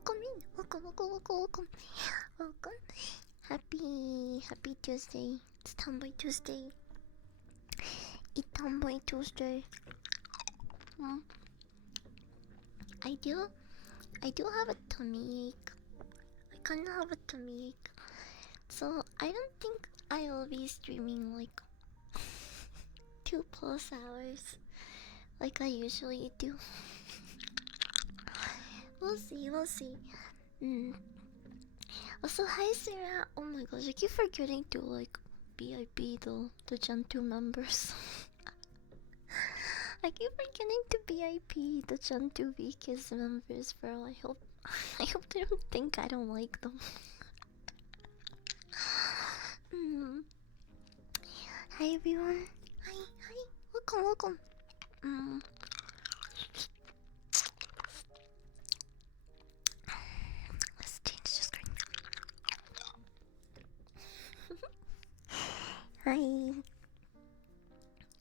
welcome in. Welcome. Welcome. Happy Tuesday. It's Tomboy Tuesday. It's Tomboy Tuesday. I do have a tummy ache. I kinda have a tummy ache. So I don't think I will be streaming like 2+ hours like I usually do. We'll see. Also, hi Sarah. Oh my gosh, I keep forgetting to like BIP the Gen 2 members. I keep forgetting to BIP the Gen 2 VKids members, bro. I hope they don't think I don't like them. Hi everyone. Hi. Welcome. Let's change the screen. Hi.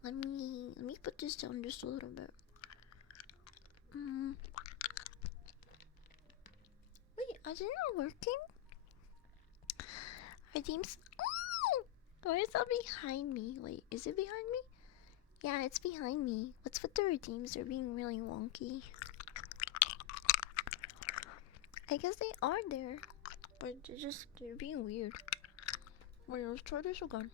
Let me put this down just a little bit. Wait, is it not working? Our team's. Oh! Why is that behind me? Wait, is it behind me? Yeah, it's behind me. What's with the redeems? They're being really wonky. I guess they are there, but they're being weird. Wait, let's try this again.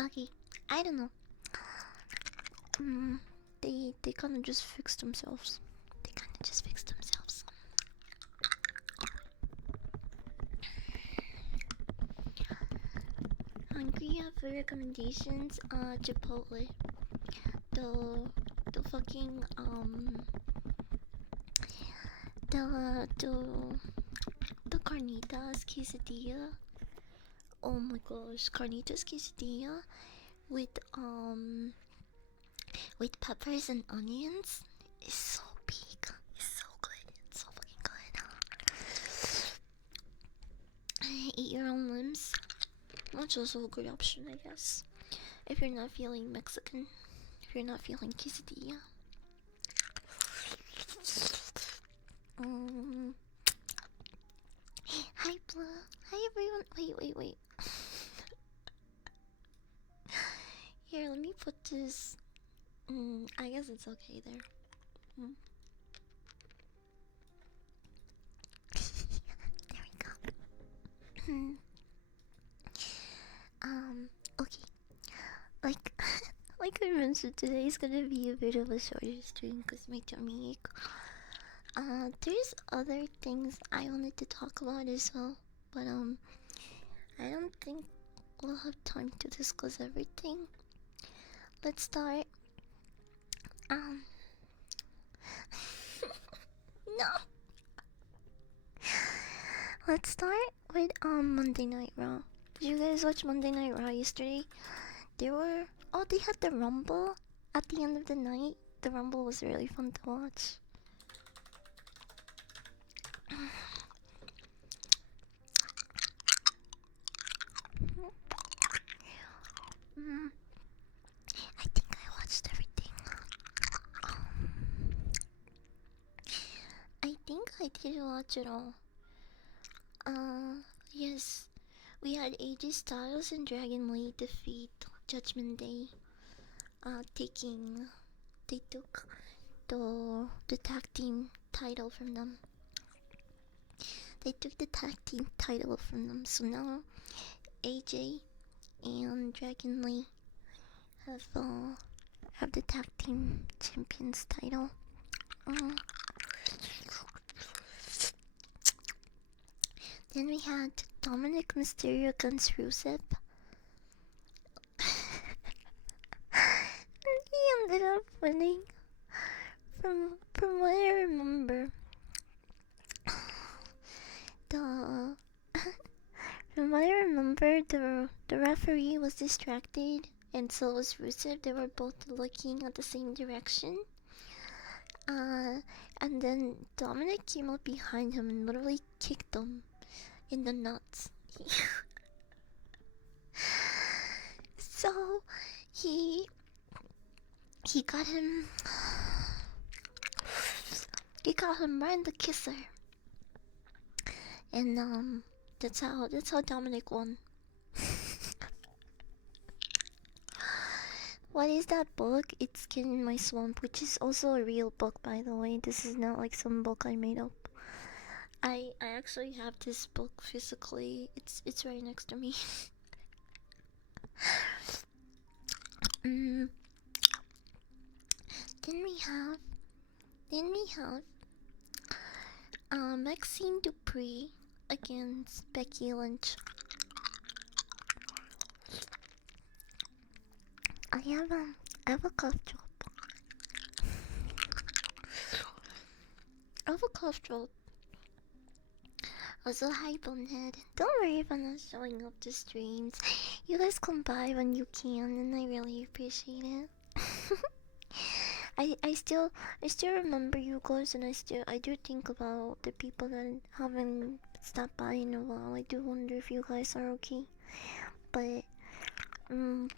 Okay, I don't know. They kind of just fixed themselves. Hungry for recommendations? Chipotle. The fucking the carnitas quesadilla. Oh my gosh, carnitas quesadilla with peppers and onions is so big. It's so good. It's so fucking good. Eat your own limbs. That's also a good option, I guess. If you're not feeling Mexican, if you're not feeling quesadilla. Hi, Blah. Hi, everyone. Wait. Here, let me put this. I guess it's okay there. There we go. Okay. Like I mentioned, today's gonna be a bit of a shorter stream because my tummy ache. There's other things I wanted to talk about as well, but I don't think we'll have time to discuss everything. Let's start. No. Let's start with Monday Night Raw. Did you guys watch Monday Night Raw yesterday? They had the Rumble at the end of the night. The Rumble was really fun to watch. I think I watched everything. I think I did watch it all. Yes. We had AJ Styles and Dragon Lee defeat Judgment Day. They took the tag team title from them. So now AJ and Dragon Lee have the tag team champions title. Then we had Dominic Mysterio against Rusev. He ended up winning. From what I remember, the referee was distracted, and so was Rusev. They were both looking at the same direction. And then Dominic came up behind him and literally kicked him in the nuts. So he got him. He called him Brian the Kisser, and that's how Dominic won. What is that book? It's Skin in My Swamp, which is also a real book, by the way. This is not like some book I made up. I actually have this book physically. It's right next to me. mm, then we have then we have Maxine Dupree against Becky Lynch. I have a cough drop. I have a cough drop. Also, hi Bonehead. Don't worry if I'm not showing up to streams. You guys come by when you can, and I really appreciate it. I still remember you guys, and I do think about the people that haven't stopped by in a while. I do wonder if you guys are okay. But I'm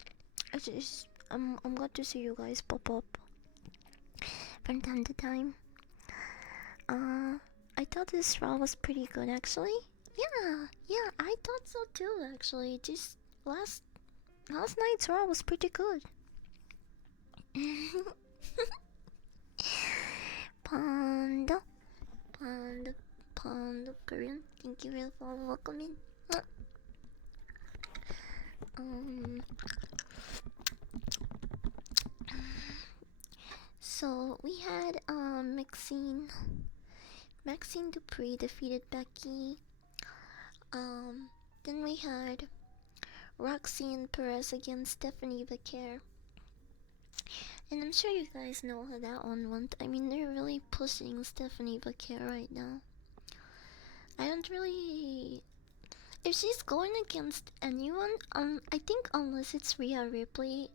glad to see you guys pop up from time to time. I thought this Raw was pretty good actually. Yeah, I thought so too actually. Just last night's Raw was pretty good. Panda, Panda, Panda Korean. Thank you for the follow. Welcome in. Um, so we had Maxine Dupree defeated Becky. Then we had Roxanne Perez against Stephanie Becker. And I'm sure you guys know how that one went. I mean, they're really pushing Stephanie Becker right now. I don't really. If she's going against anyone, I think unless it's Rhea Ripley,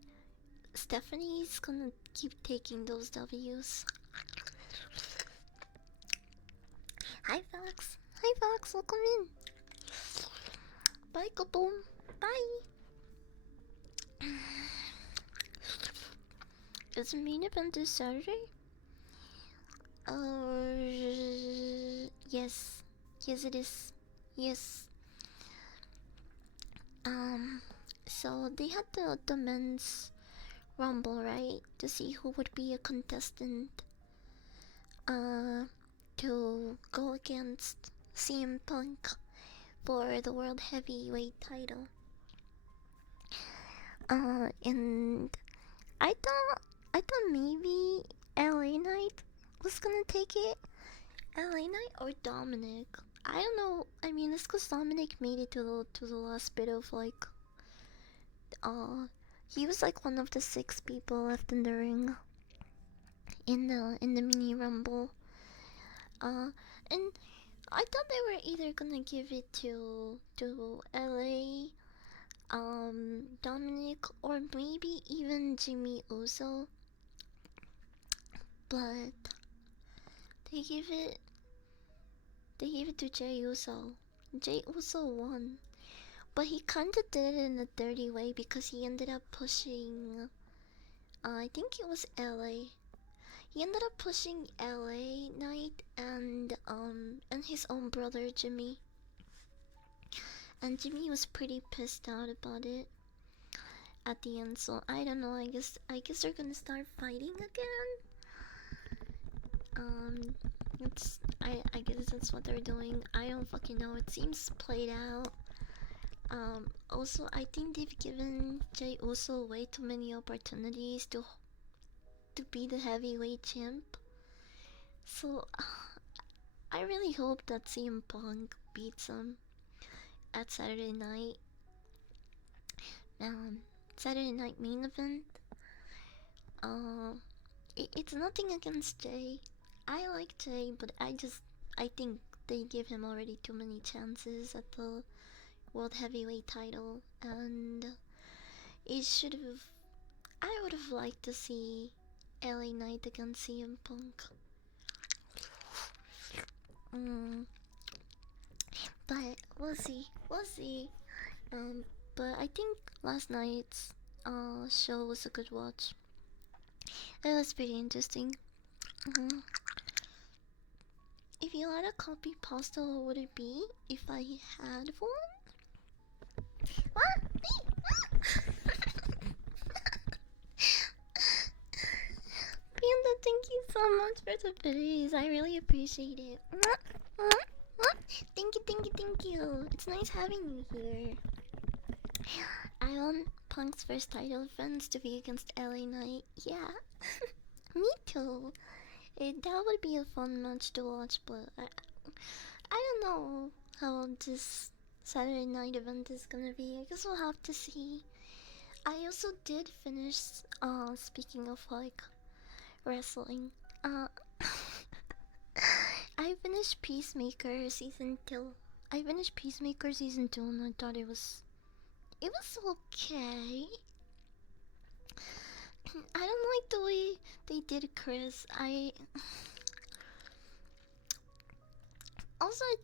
Stephanie's gonna keep taking those W's. Hi Fox. Hi Fox, welcome in. Bye Kaboom. Bye. Is the main event this Saturday? Yes. Yes it is. Yes. So they had the men's rumble, right? To see who would be a contestant to go against CM Punk for the World Heavyweight title. And I thought maybe LA Knight was gonna take it. LA Knight or Dominic? I don't know. I mean, it's cause Dominic made it to the last bit of like, he was like one of the 6 people left in the ring in the mini rumble. And I thought they were either gonna give it to LA, Dominic, or maybe even Jimmy Uso, but they gave it to Jey Uso. Jey Uso won, but he kinda did it in a dirty way because he ended up pushing. I think it was LA. He ended up pushing LA Knight and his own brother Jimmy. And Jimmy was pretty pissed out about it at the end, so I don't know, I guess they're gonna start fighting again. I guess that's what they're doing. I don't fucking know. It seems played out. Also, I think they've given Jey Uso way too many opportunities to be the heavyweight champ. So I really hope that CM Punk beats him at Saturday night. Saturday night main event. It's nothing against Jay. I like Jay, but I think they give him already too many chances at the World Heavyweight title, and it should have. I would have liked to see LA Knight against CM Punk. But we'll see. But I think last night's show was a good watch. It was pretty interesting. if you had a copy pasta, what would it be if I had one? What? Panda, thank you so much for the biddies. I really appreciate it. Thank you, thank you, thank you. It's nice having you here. I want Punk's first title defense to be against LA Knight. Yeah, me too. That would be a fun match to watch, but I don't know how this Saturday night event is gonna be. I guess we'll have to see. I also did finish, speaking of like wrestling, uh, I finished Peacemaker season 2. I finished Peacemaker season 2 and I thought it was okay. I don't like the way they did Chris. I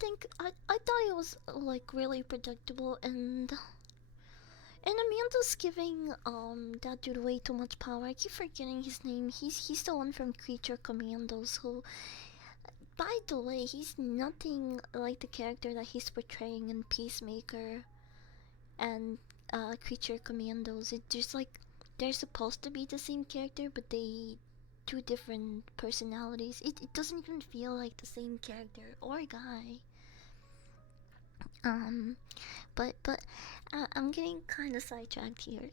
think I thought it was like really predictable, and Amanda's giving that dude way too much power. I keep forgetting his name. He's the one from Creature Commandos who, by the way, he's nothing like the character that he's portraying in Peacemaker and Creature Commandos. It's just like they're supposed to be the same character, but they two different personalities. It doesn't even feel like the same character or guy. Um, but I'm getting kind of sidetracked here.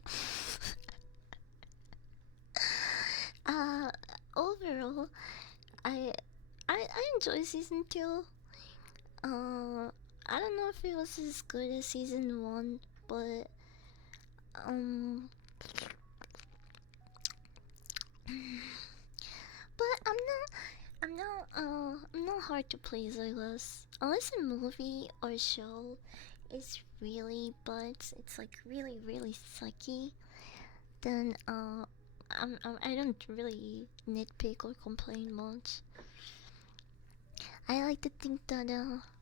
uh, Overall, I I enjoy season 2. I don't know if it was as good as season 1, but um, but I'm not hard to please, I guess. Unless a movie or show is really but it's like really sucky, then I don't really nitpick or complain much. I like to think that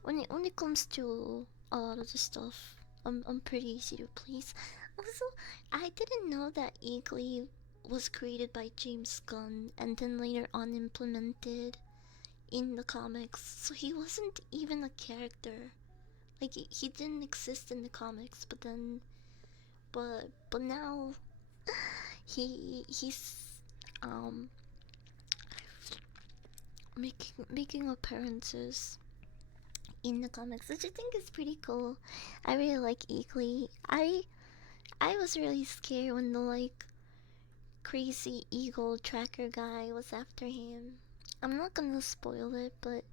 when it comes to a lot of the stuff, I'm pretty easy to please. Also, I didn't know that Eagly was created by James Gunn and then later on implemented in the comics. So he wasn't even a character. Like he didn't exist in the comics, but now he's um making appearances in the comics, which I think is pretty cool. I really like Eagly. I was really scared when the like crazy eagle tracker guy was after him. I'm not gonna spoil it, but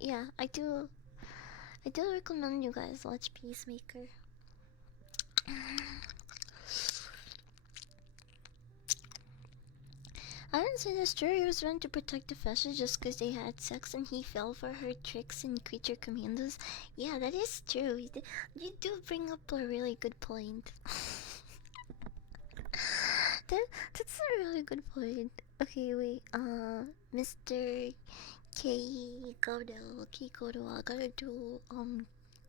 yeah, I do recommend you guys watch Peacemaker. I didn't say this true. He was trying to protect the Fashion just because they had sex and he fell for her tricks in Creature Commandos. Yeah, that is true. You do bring up a really good point. That's a really good point. Okay, wait. Mr. Kikodo, I gotta do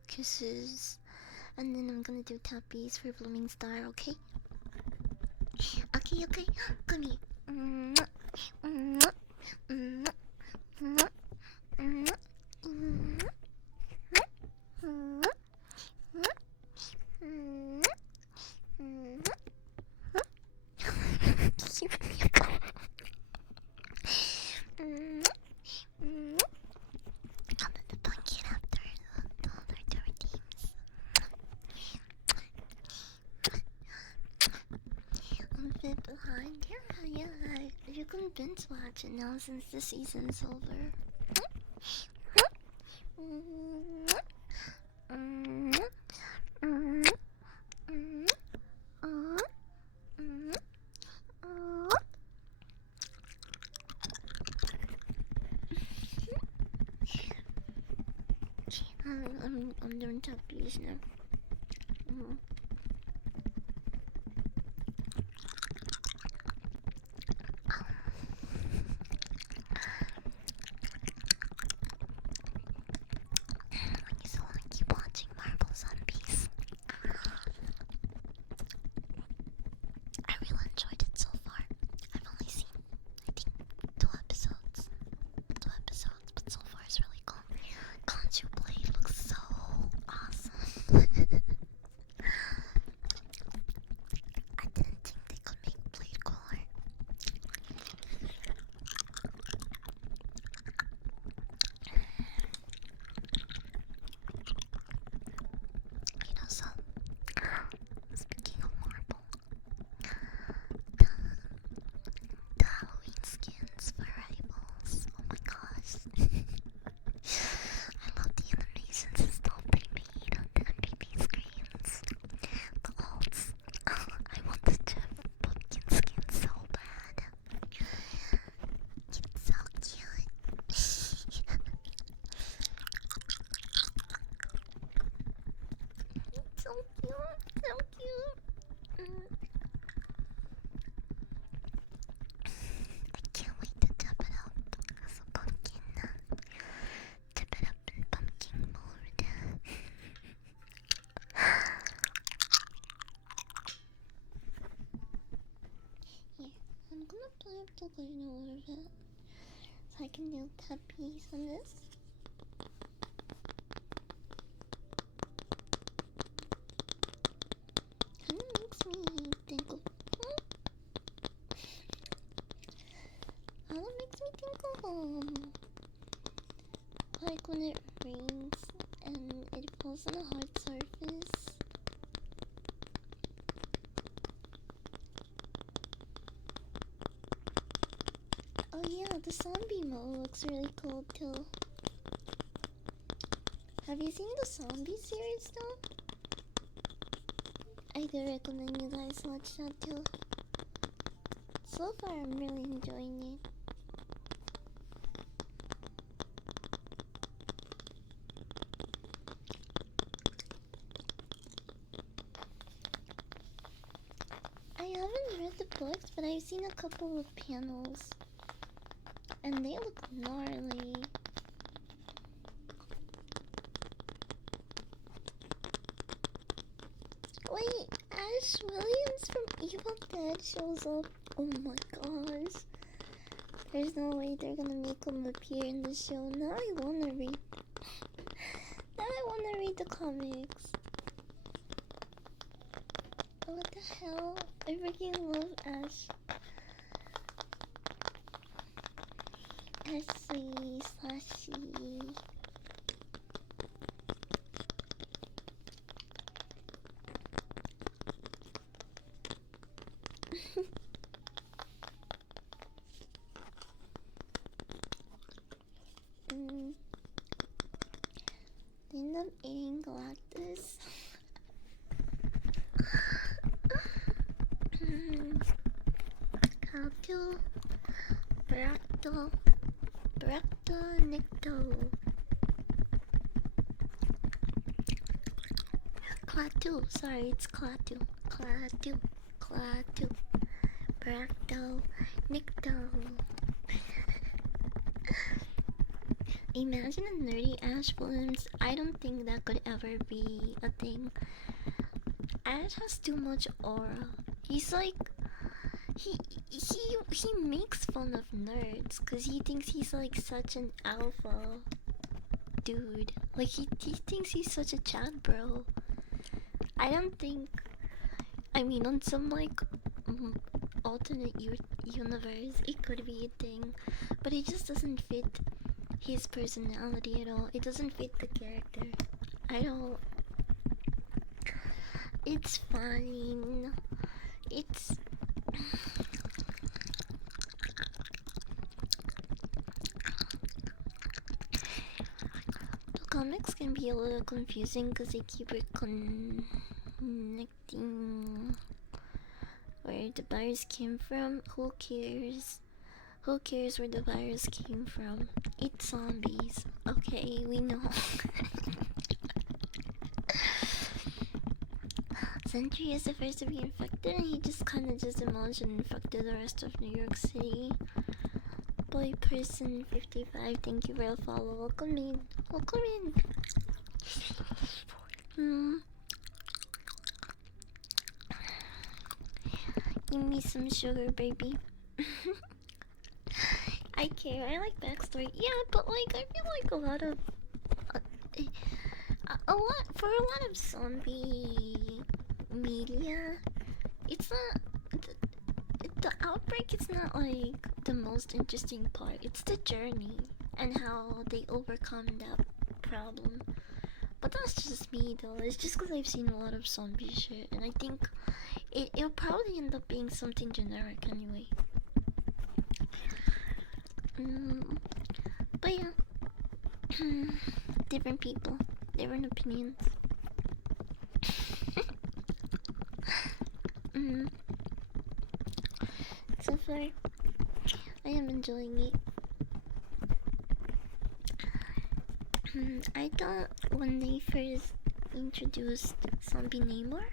kisses, and then I'm gonna do tappies for Blooming Star. Okay. Okay. Come here. Mwah, mwah, mwah, mwah, mwah, mwah, mwah, mwah, mwah. Keep me going. I'll put the blanket after the other two teams. I'm a bit behind. Yeah. You can binge watch it now since the season's over. I'm doing tappies now. You still want to keep watching Marbles on Peace? I really enjoyed it so far. I've only seen, I think, two episodes, but so far to clean a little bit so I can do tappies on this. Kinda makes me think of. Kinda makes me think of like when it rains and it falls on a hard surface. Oh yeah, the zombie mode looks really cool too. Have you seen the zombie series though? I do recommend you guys watch that too. So far I'm really enjoying it. I haven't read the books, but I've seen a couple of panels. And they look gnarly. Wait, Ash Williams from Evil Dead shows up. Oh my gosh. There's no way they're gonna make him appear in the show. Now I wanna read. Now I wanna read the comics. What the hell? I freaking love Ash. Ashley Slashy. End up eating Galactus. Calcio, Bracto, Nicto. Clatu, sorry, it's Clatu. Bracto, Nicto. Imagine a nerdy Ash Williams. I don't think that could ever be a thing. Ash has too much aura. He's like, he makes fun of nerds because he thinks he's like such an alpha dude. Like he thinks he's such a Chad bro. I don't think. I mean, on some like alternate universe, it could be a thing, but it just doesn't fit his personality at all. It doesn't fit the character. I don't. It's fine. It's. The comics can be a little confusing because they keep connecting where the virus came from. Who cares? Who cares where the virus came from? It's zombies. Okay, we know. Sentry is the first to be infected, and he just kind of just emerged and infected the rest of New York City. Boy person 55, thank you for the follow. Welcome in. Welcome in. Give me some sugar, baby. I care. I like backstory. Yeah, but like I feel like a lot of for a lot of zombie media, it's not the outbreak is not like the most interesting part. It's the journey and how they overcome that problem. But that's just me though. It's just because I've seen a lot of zombie shit, and I think it'll probably end up being something generic anyway. But yeah, different people, different opinions. So far, I am enjoying it. I thought when they first introduced Zombie Namor,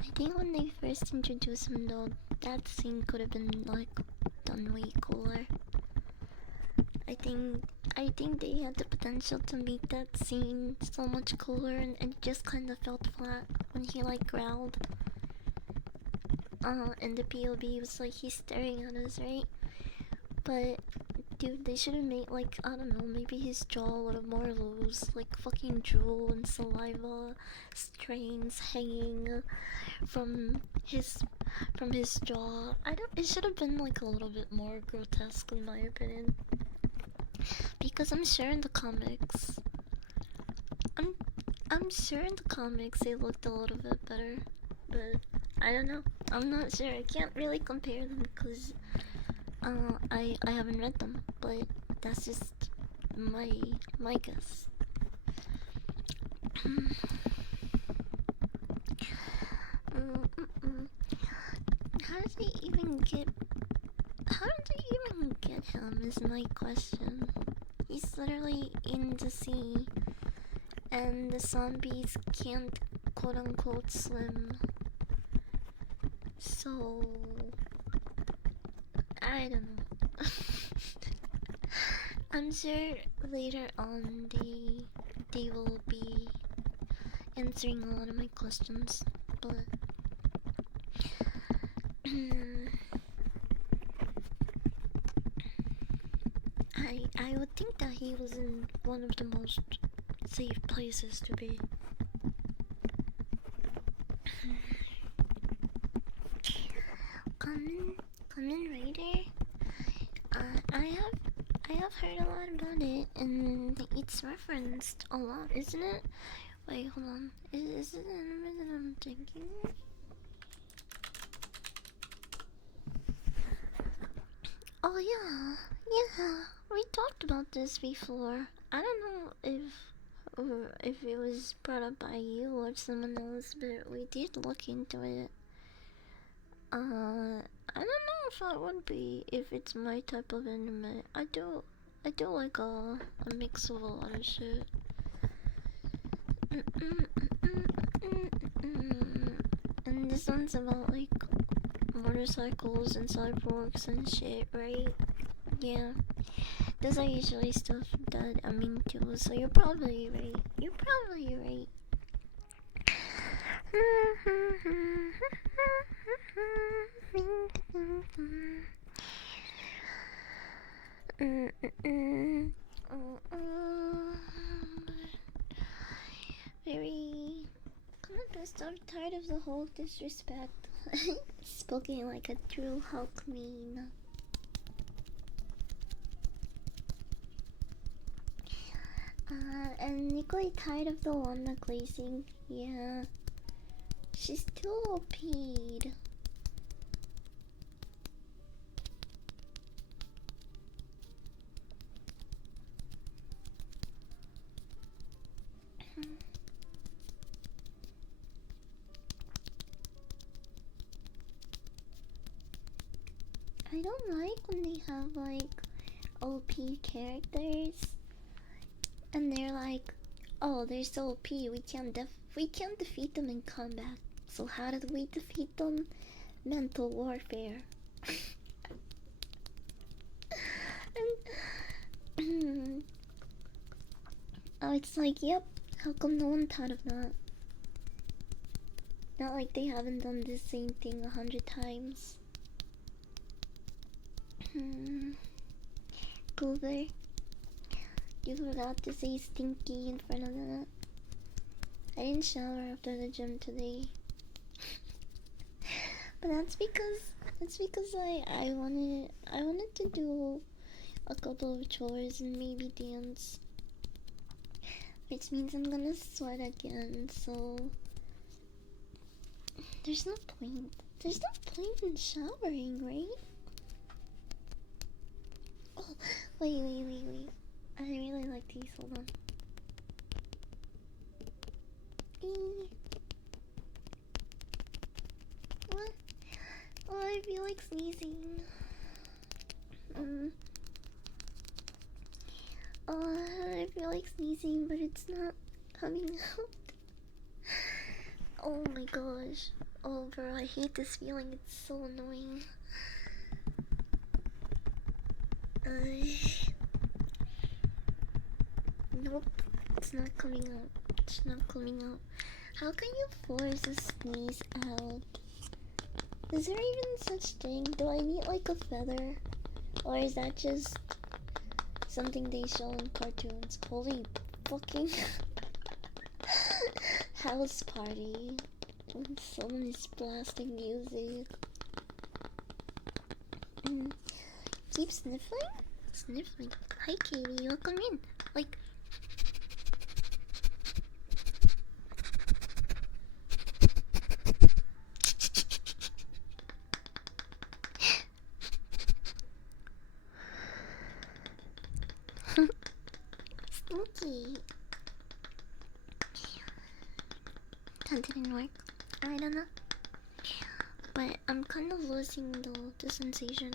I think when they first introduced him though, that scene could have been like done way cooler. I think they had the potential to make that scene so much cooler, and it just kind of felt flat when he like growled. in the POV was like he's staring at us, right? But dude, they should have made like I don't know, maybe his jaw would have more loose, like fucking drool and saliva strains hanging from his from his jaw. I don't. It should have been like a little bit more grotesque, in my opinion, because I'm sure in the comics, I'm I'm sure in the comics they looked a little bit better, but I don't know. I'm not sure. I can't really compare them because I haven't read them, but that's just my guess. Mm-mm-mm. How did they even get? How did they even get him? Is my question. He's literally in the sea, and the zombies can't quote unquote swim. So I don't know. I'm sure later on they will be answering a lot of my questions, but I would think that he was in one of the most safe places to be. Kamen Rider. I have heard a lot about it, and it's referenced a lot, isn't it? Wait, hold on. Is it an anime that I'm thinking? Oh yeah, yeah. We talked about this before. I don't know if it was brought up by you or someone else, but we did look into it. I don't know if I would be if it's my type of anime. I do like a mix of a lot of shit. And this one's about like motorcycles and cyborgs and shit, right? Yeah, those are usually stuff that I'm into. So you're probably right. You're probably right. Very kind of pissed off, tired of the whole disrespect. Spoken like a true Hulk mean. And Nicole tired of the Wanda glazing. Yeah, she's too OP'd. I don't like when they have like OP characters and they're like, oh, they're so OP, we can't defeat them in combat. So how did we defeat them? Mental warfare. And oh, it's like, yep. How come no one thought of that? Not like they haven't done the same thing 100 times. Goober, you forgot to say stinky in front of that. I didn't shower after the gym today. But that's because I wanted to do a couple of chores and maybe dance. Which means I'm gonna sweat again, so there's no point. There's no point in showering, right? Oh, wait. I really like these, hold on. What? Oh, I feel like sneezing. Oh, I feel like sneezing, but it's not coming out. Oh my gosh. Oh, bro, I hate this feeling. It's so annoying. Nope, it's not coming out. It's not coming out. How can you force a sneeze out? Is there even such thing? Do I need like a feather? Or is that just something they show in cartoons? Holy fucking house party. When someone is blasting music. Mm. Keep sniffling? Sniffling. Hi Katie, welcome in. Like, stinky. That didn't work. I don't know. But I'm kind of losing the sensation.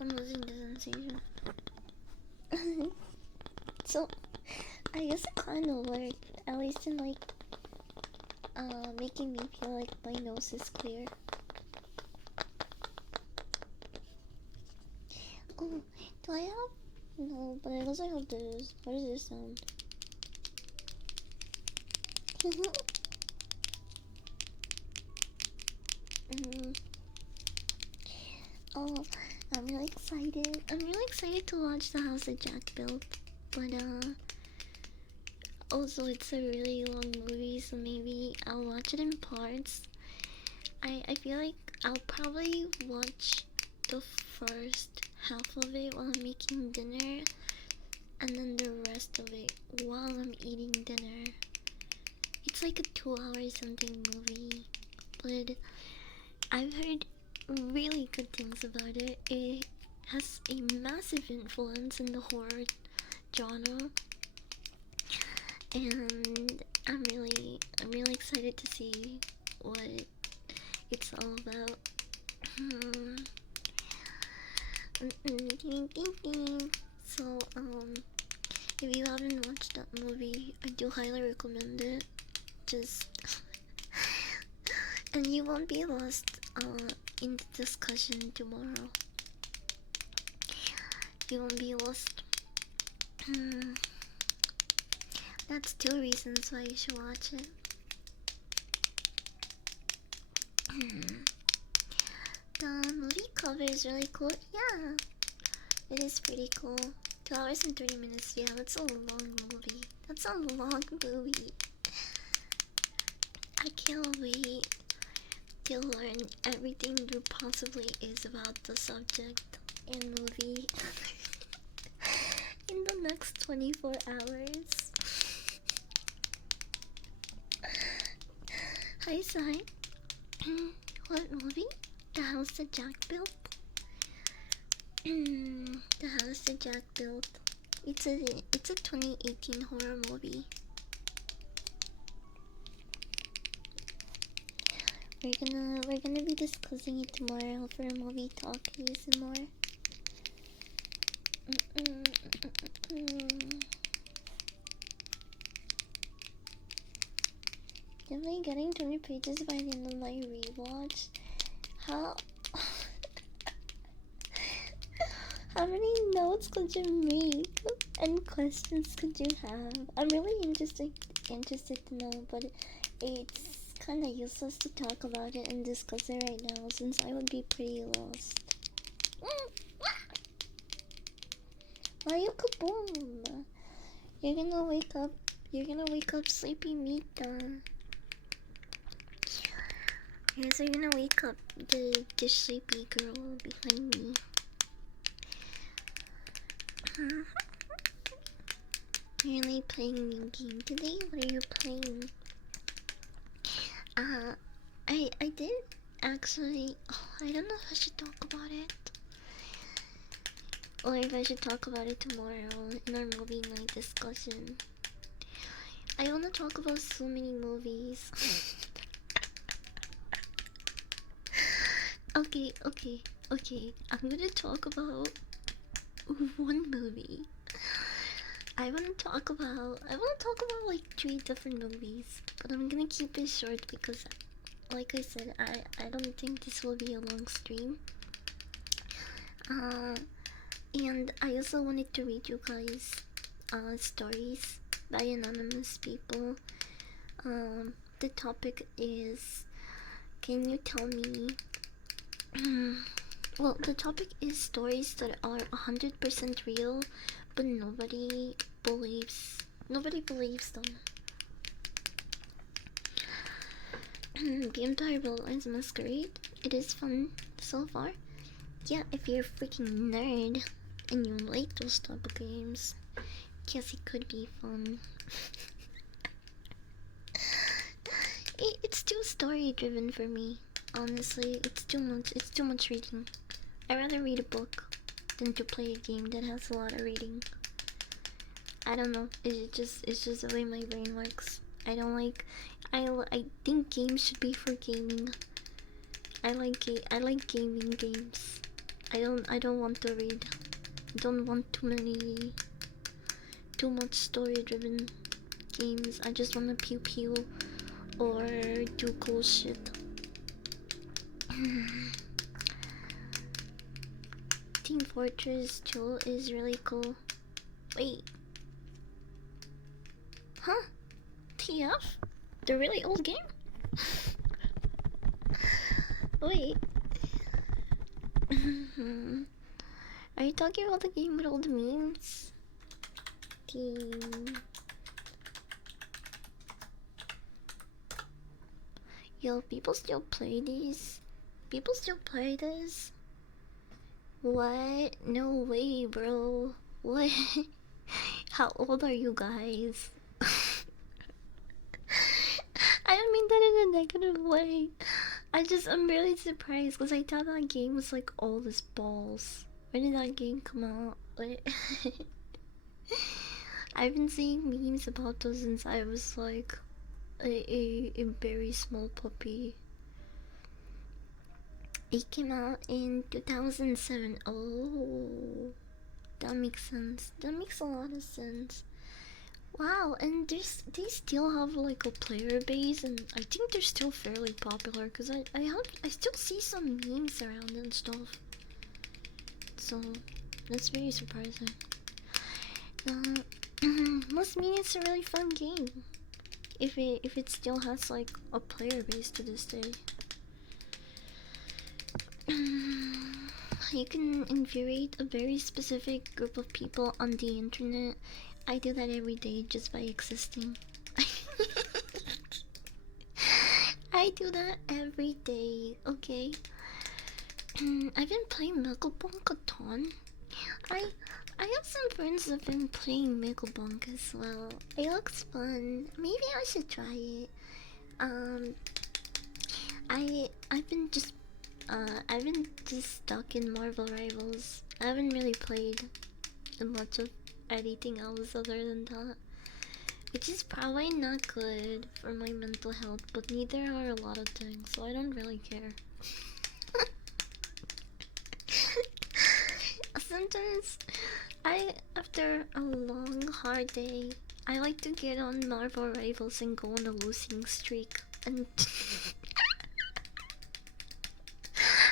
I'm losing the sensation. So, I guess it kind of worked. At least in like, making me feel like my nose is clear. Oh, do I have? No, but I also have this. What does this sound? mm. Oh, I'm really excited. I'm really excited to watch the house that Jack built. But also it's a really long movie, so maybe I'll watch it in parts. I feel like I'll probably watch the first half of it while I'm making dinner, and then the rest of it while I'm eating dinner. It's like a 2 hour something movie, but I've heard really good things about it. It has a massive influence in the horror genre, and I'm really excited to see what it's all about. So, if you haven't watched that movie, I do highly recommend it. Just and you won't be lost in the discussion tomorrow. You won't be lost. That's 2 reasons why you should watch it. The movie cover is really cool. Yeah, it is pretty cool. 2 hours and 30 minutes. Yeah, that's a long movie. That's a long movie. I can't wait to learn everything there possibly is about the subject and movie in the next 24 hours. Hi, Sai. What movie? The house that Jack built? The house that Jack built. It's a 2018 horror movie. We're gonna be discussing it tomorrow for a movie talk ASMR. Definitely getting 20 pages by the end of my rewatch. How how many notes could you make and questions could you have? I'm really interested to know, but it's kind of useless to talk about it and discuss it right now since I would be pretty lost. Why you kaboom? You're gonna wake up. You're gonna wake up sleepy Mita. Yes, you're gonna wake up the sleepy girl behind me. You're really playing a new game today? What are you playing? I did actually. Oh, I don't know if I should talk about it, or if I should talk about it tomorrow in our movie night discussion. I wanna talk about so many movies. Okay. I'm gonna talk about one movie. I wanna talk about like 3 different movies, but I'm gonna keep it short because, like I said, I don't think this will be a long stream. And I also wanted to read you guys stories by anonymous people. The topic is, can you tell me Well, the topic is stories that are 100% real, but nobody believes them. Vampire Bloodlines Masquerade. It is fun so far. Yeah, if you're a freaking nerd and you like those type of games, yes, it could be fun. It's too story driven for me. Honestly, it's too much. It's too much reading. I'd rather read a book than to play a game that has a lot of reading. I don't know. It's just the way my brain works. I don't like. I think games should be for gaming. I like gaming games. I don't want to read. I don't want too much story driven games. I just want to pew pew or do cool shit. Team Fortress 2 is really cool. Wait. Huh? TF? The really old game? Wait. Are you talking about the game with all the memes? Team. Yo, people still play these? People still play this? What? No way, bro. What? How old are you guys? I don't mean that in a negative way. I'm really surprised because I thought that game was like all this balls. When did that game come out? Like, I've been seeing memes about those since I was like a very small puppy. It came out in 2007. Oh, that makes sense. That makes a lot of sense. Wow, and they still have like a player base, and I think they're still fairly popular because I still see some memes around and stuff. So that's very surprising. Must mean it's a really fun game if it still has like a player base to this day. You can infuriate a very specific group of people on the internet. I do that every day just by existing. I do that every day, okay? I've been playing Megabunk a ton. I I have some friends that have been playing Megabunk as well. It looks fun. Maybe I should try it. Um, I've been just stuck in Marvel Rivals. I haven't really played much of anything else other than that, which is probably not good for my mental health, but neither are a lot of things, so I don't really care. Sometimes after a long hard day, I like to get on Marvel Rivals and go on a losing streak and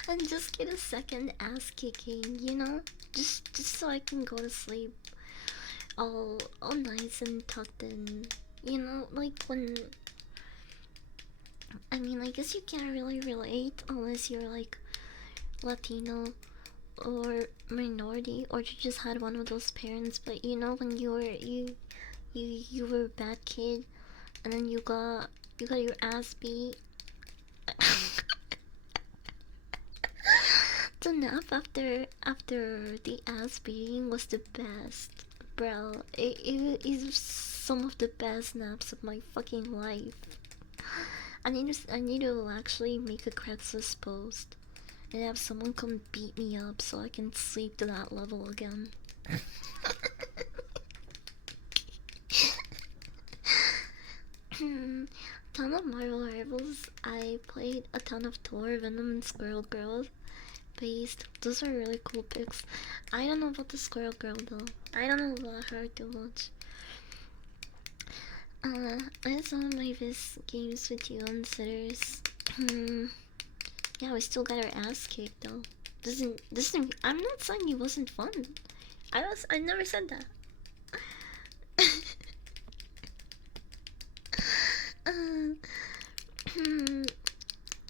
and just get a second ass kicking, you know? Just so I can go to sleep all nice and tucked in. You know, like when I mean, I guess you can't really relate unless you're like Latino or minority, or you just had one of those parents. But you know, when you were a bad kid, and then you got your ass beat. The nap after the ass beating was the best, bro. It is some of the best naps of my fucking life. I need to actually make a Craigslist post and have someone come beat me up so I can sleep to that level again. Ton of Marvel Rivals. I played a ton of Thor, Venom, and Squirrel Girls. Based. Those are really cool picks. I don't know about the Squirrel Girl though. I don't know about her too much. I had some of my best games with you on Sitters. Yeah, we still got our ass kicked though. Doesn't I'm not saying it wasn't fun. I never said that.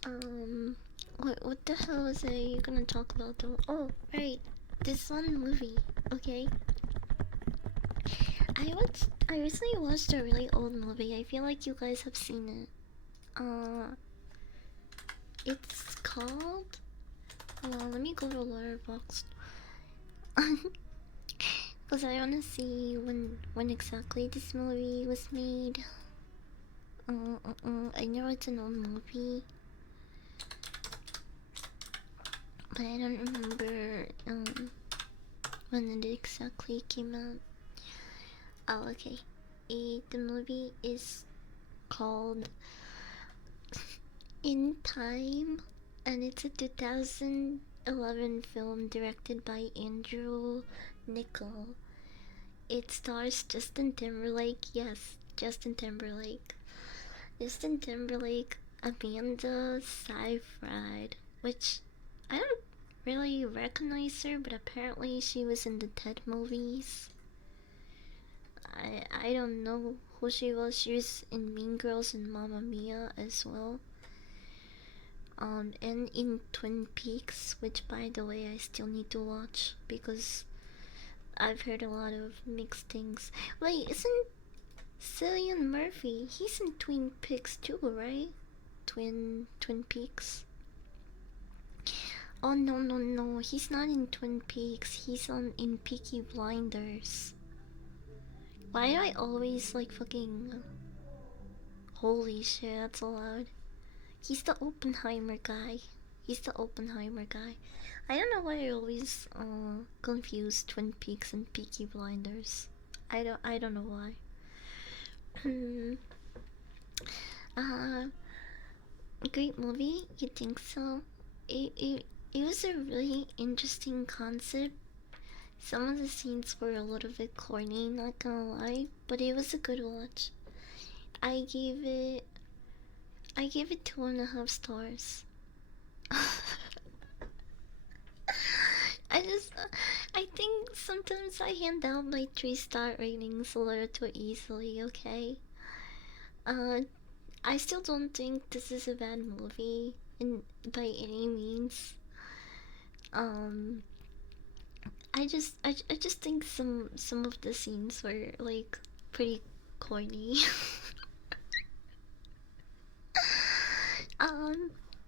um what the hell was I gonna talk about though? Oh, right. This one movie, okay? I recently watched a really old movie. I feel like you guys have seen it. It's called. Hold on, let me go to Letterboxd. Because I wanna see when exactly this movie was made. I know it's an old movie, but I don't remember when it exactly came out. Oh, okay. The movie is called In Time, and it's a 2011 film directed by Andrew Niccol. It stars Justin Timberlake, yes, Justin Timberlake. Justin Timberlake, Amanda Seyfried, which I don't really recognize her, but apparently she was in the Ted movies. I don't know who she was. She was in Mean Girls and Mamma Mia as well. And in Twin Peaks, which by the way I still need to watch because I've heard a lot of mixed things. Wait, isn't Cillian Murphy? He's in Twin Peaks too, right? Twin Peaks. Oh no, he's not in Twin Peaks. He's in Peaky Blinders. Why do I always like fucking? Holy shit, that's so loud. He's the Oppenheimer guy. He's the Oppenheimer guy. I don't know why I always confuse Twin Peaks and Peaky Blinders. I don't know why. uh, Great movie. You think so? It was a really interesting concept. Some of the scenes were a little bit corny, not gonna lie, but it was a good watch. I gave it I gave it 2.5 stars. I think sometimes I hand out my 3-star ratings a little too easily, okay? Uh, I still don't think this is a bad movie by any means. Um, I just think some of the scenes were like pretty corny.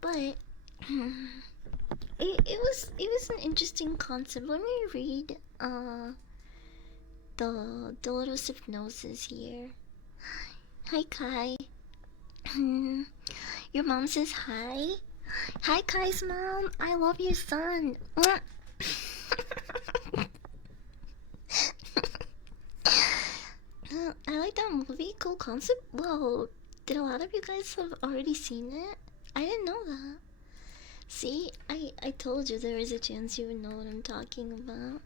But it was an interesting concept. Let me read the little hypnosis here. Hi Kai. Your mom says hi. Hi Kai's mom. I love your son. I like that movie. Cool concept. Whoa, did a lot of you guys have already seen it? I didn't know that. See, I told you there is a chance you would know what I'm talking about.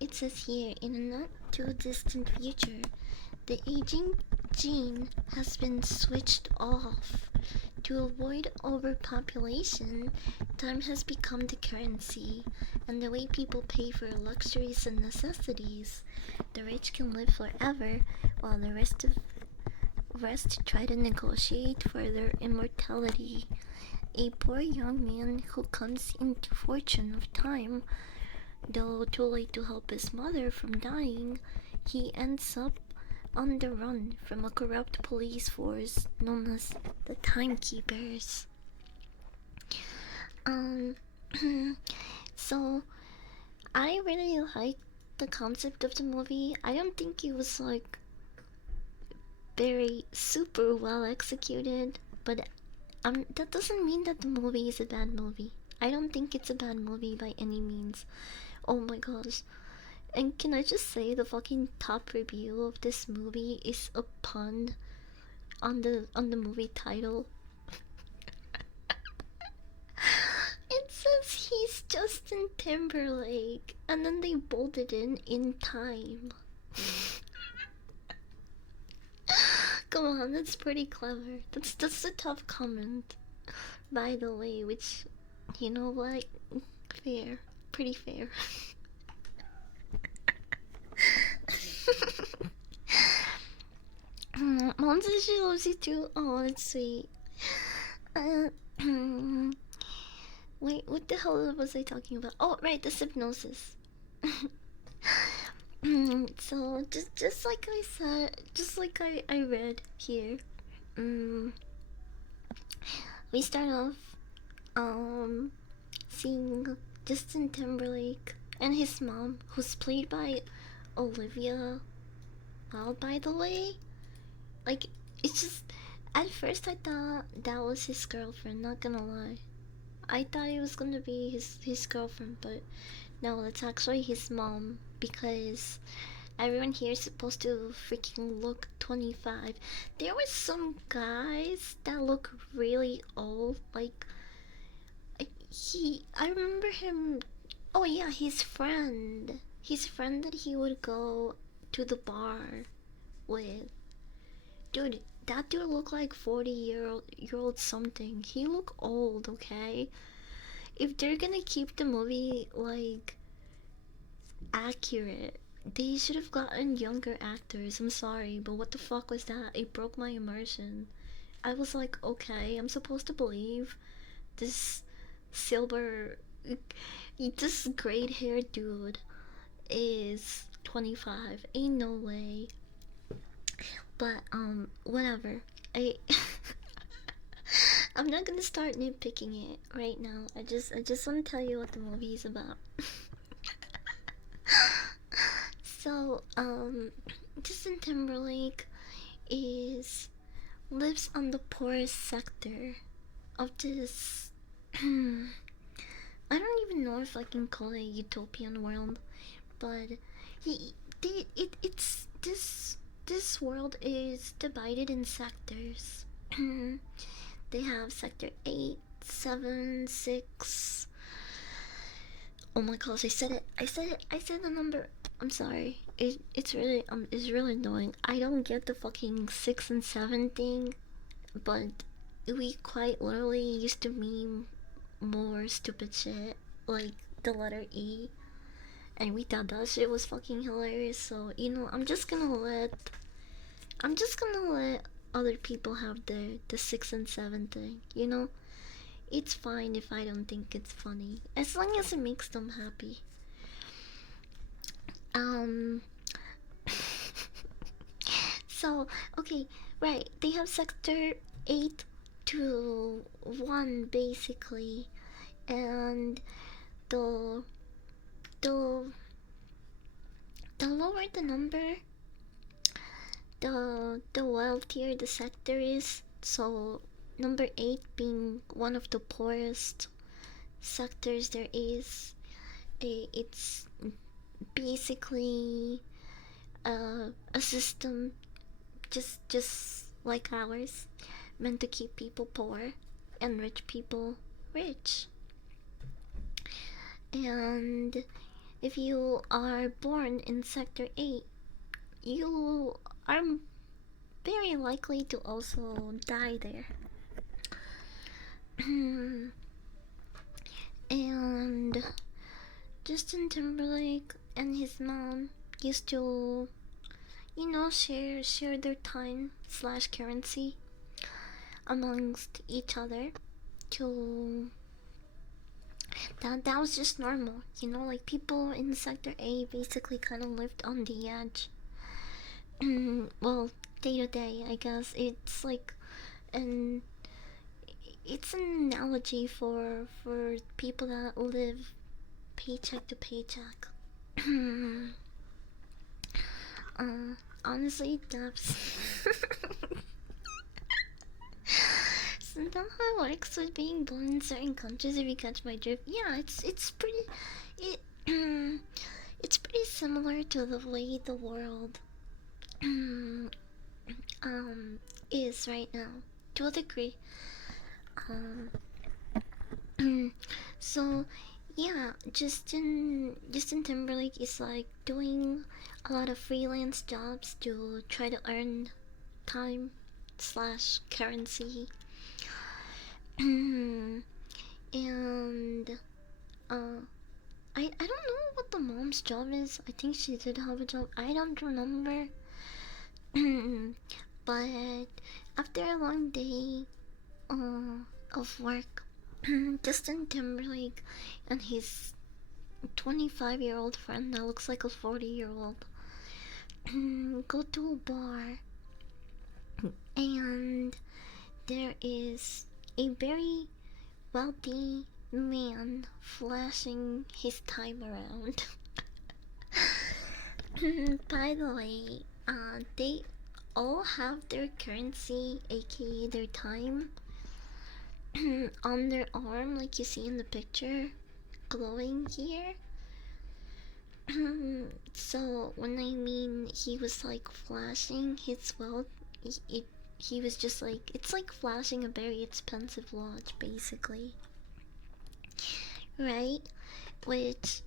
It says here, in a not too distant future, the aging gene has been switched off. To avoid overpopulation, time has become the currency, and the way people pay for luxuries and necessities. The rich can live forever, while the rest try to negotiate for their immortality. A poor young man who comes into fortune of time, though too late to help his mother from dying, he ends up on the run from a corrupt police force known as the Timekeepers. Um, so I really liked the concept of the movie. I don't think it was like very super well executed, but that doesn't mean that the movie is a bad movie. I don't think it's a bad movie by any means. Oh my gosh. And can I just say the fucking top review of this movie is a pun on the movie title. It says he's Justin Timberlake, and then they bolted in time. Come on, that's pretty clever. That's a tough comment, by the way. Which, you know what? Fair, pretty fair. Mom says she loves you too. Oh, that's sweet. what the hell was I talking about? Oh, right, the hypnosis. So just like I said, just like I read here, um, we start off um seeing Justin Timberlake and his mom, who's played by Olivia. Well, by the way, like it's just at first I thought that was his girlfriend. Not gonna lie, I thought it was gonna be his girlfriend, but no, it's actually his mom because everyone here is supposed to freaking look 25. There were some guys that look really old, like I remember him. Oh yeah, his friend that he would go to the bar with. Dude, that dude looked like 40-year old something. He looked old, okay? If they're gonna keep the movie like accurate, they should have gotten younger actors. I'm sorry, but what the fuck was that? It broke my immersion. I was like, okay, I'm supposed to believe this silver, this great haired dude is 25. Ain't no way. But whatever. I I'm not gonna start nitpicking it right now. I just want to tell you what the movie is about. So Justin Timberlake is lives on the poorest sector of this. I don't even know if I can call it a utopian world, but he it's this world is divided in sectors. They have sector 8, 7, 6. Oh my gosh, I said it. I said the number. I'm sorry. It's really annoying. I don't get the fucking 6 and 7 thing, but we quite literally used to meme more stupid shit like the letter E, and we thought that shit was fucking hilarious. So I'm just gonna let other people have the 6 and 7 thing. It's fine if I don't think it's funny, as long as it makes them happy. Um. So okay, right? They have sector 8 to 1 basically, and the the the lower the number, the wealthier the sector is. So number 8 being one of the poorest sectors there is. It's basically a system just like ours, meant to keep people poor and rich people rich. And if you are born in sector 8, you are very likely to also die there. And Justin Timberlake and his mom used to, share their time slash currency amongst each other. To that was just normal, like people in sector A basically kind of lived on the edge. Well, day to day, I guess an it's an analogy for people that live paycheck to paycheck. Honestly, that's so that's how it works with being born in certain countries. If you catch my drift, yeah, it's pretty it it's pretty similar to the way the world is right now, to a degree. Um, so yeah, Justin Timberlake is like doing a lot of freelance jobs to try to earn time slash currency. And uh I don't know what the mom's job is. I think she did have a job. I don't remember. But after a long day of work, Justin Timberlake and his 25-year-old friend that looks like a 40-year-old go to a bar, and there is a very wealthy man flashing his time around. By the way, they all have their currency, aka their time, on their arm, like you see in the picture, glowing here. So when I mean he was like flashing his wealth, he was just like, it's like flashing a very expensive watch, basically, right? Which,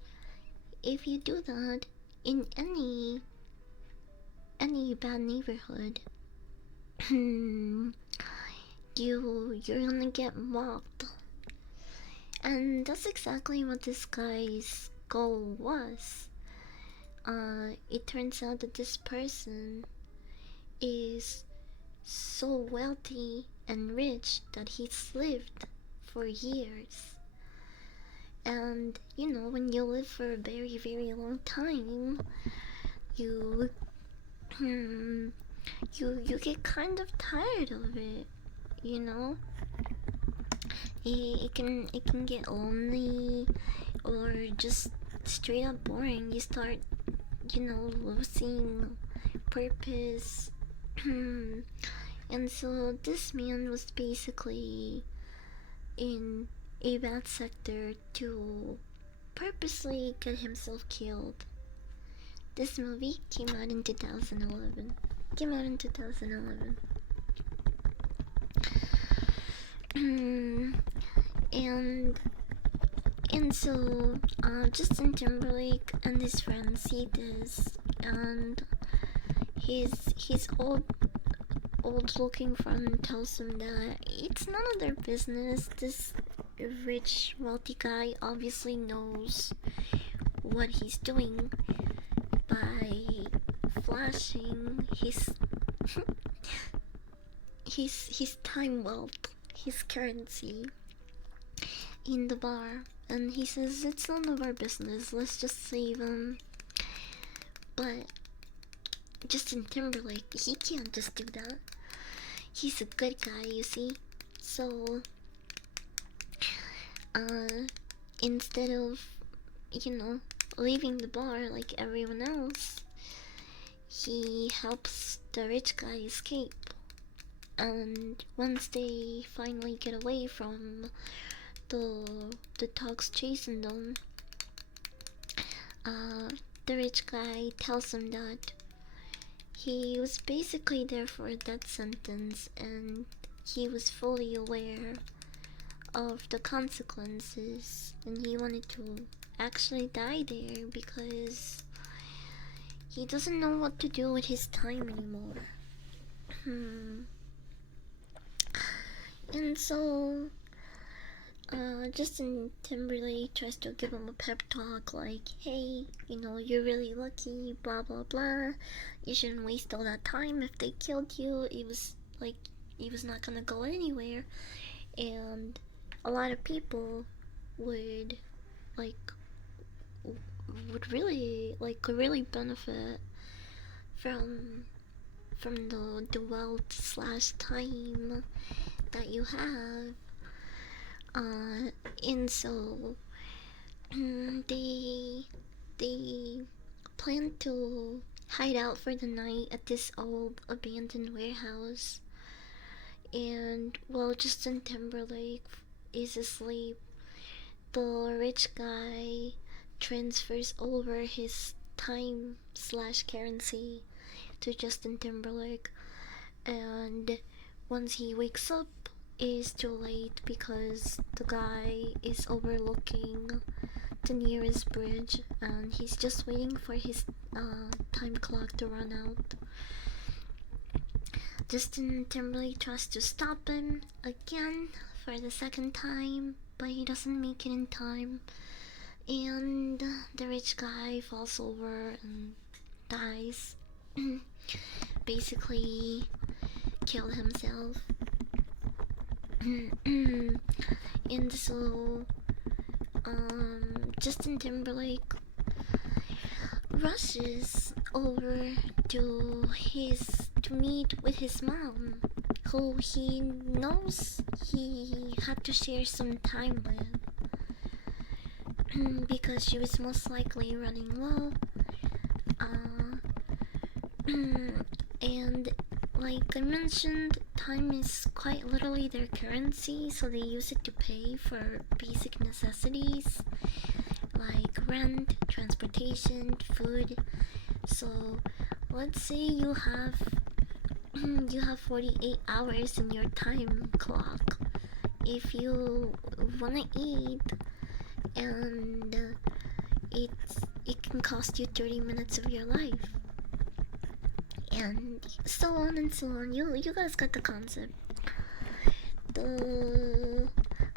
if you do that in any bad neighborhood, you're gonna get mobbed. And that's exactly what this guy's goal was. It turns out that this person is so wealthy and rich that he's lived for years. And you know, when you live for a very, very long time, you you get kind of tired of it, you know. It can get lonely or just straight up boring. You start, you know, losing purpose. And so this man was basically in a bad sector to purposely get himself killed. This movie came out in 2011. Came out in 2011. and so Justin Timberlake and his friends see this, and his old looking friend tells him that it's none of their business. This rich wealthy guy obviously knows what he's doing by flashing his time wealth, his currency, in the bar. And he says it's none of our business, let's just save him. But Justin Timberlake, he can't just do that. He's a good guy, you see. So instead of, you know, leaving the bar like everyone else, he helps the rich guy escape. And once they finally get away from the dogs chasing them, the rich guy tells him that he was basically there for a death sentence, and he was fully aware of the consequences, and he wanted to actually die there because he doesn't know what to do with his time anymore. And so Justin Timberlake tries to give him a pep talk like, hey, you know, you're really lucky, blah blah blah. You shouldn't waste all that time. If they killed you, it was not gonna go anywhere. And a lot of people would really benefit from the wealth slash time that you have. And so they plan to hide out for the night at this old abandoned warehouse. And while Justin Timberlake is asleep, the rich guy transfers over his time slash currency to Justin Timberlake, and once he wakes up, it's too late because the guy is overlooking the nearest bridge and he's just waiting for his time clock to run out. Justin Timberlake tries to stop him again for the second time, but he doesn't make it in time, and the rich guy falls over and dies. Basically killed himself. And so, Justin Timberlake rushes over to meet with his mom, who he knows he had to share some time with, because she was most likely running low. And like I mentioned, time is quite literally their currency, so they use it to pay for basic necessities like rent, transportation, food. So let's say you have 48 hours in your time clock. If you wanna eat, and it can cost you 30 minutes of your life, and so on and so on. You guys got the concept. The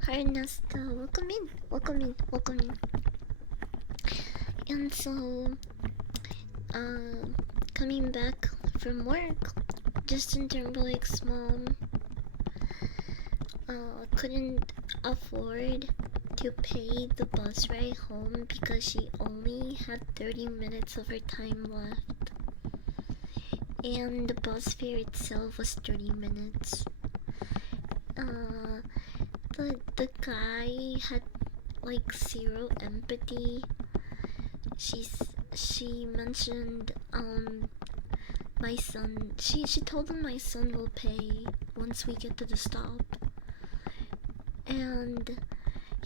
harness, welcome in, welcome in, welcome in. And so, coming back from work, Justin Timberlake's mom couldn't afford to pay the bus ride home because she only had 30 minutes of her time left. And the bus fare itself was 30 minutes. The guy had like zero empathy. She mentioned my son. She told him my son will pay once we get to the stop. And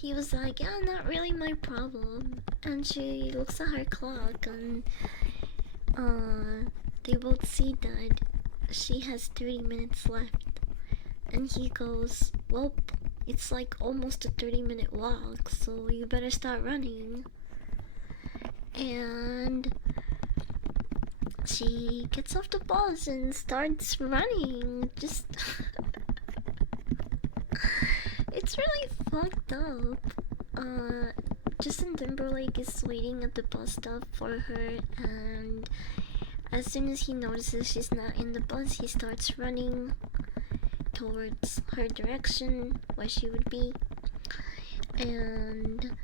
he was like, yeah, not really my problem. And she looks at her clock, and they both see that she has 30 minutes left. And he goes, well, it's like almost a 30-minute walk, so you better start running. And she gets off the bus and starts running. Just it's really fucked up. Justin Timberlake is waiting at the bus stop for her, and as soon as he notices she's not in the bus, he starts running towards her direction, where she would be. And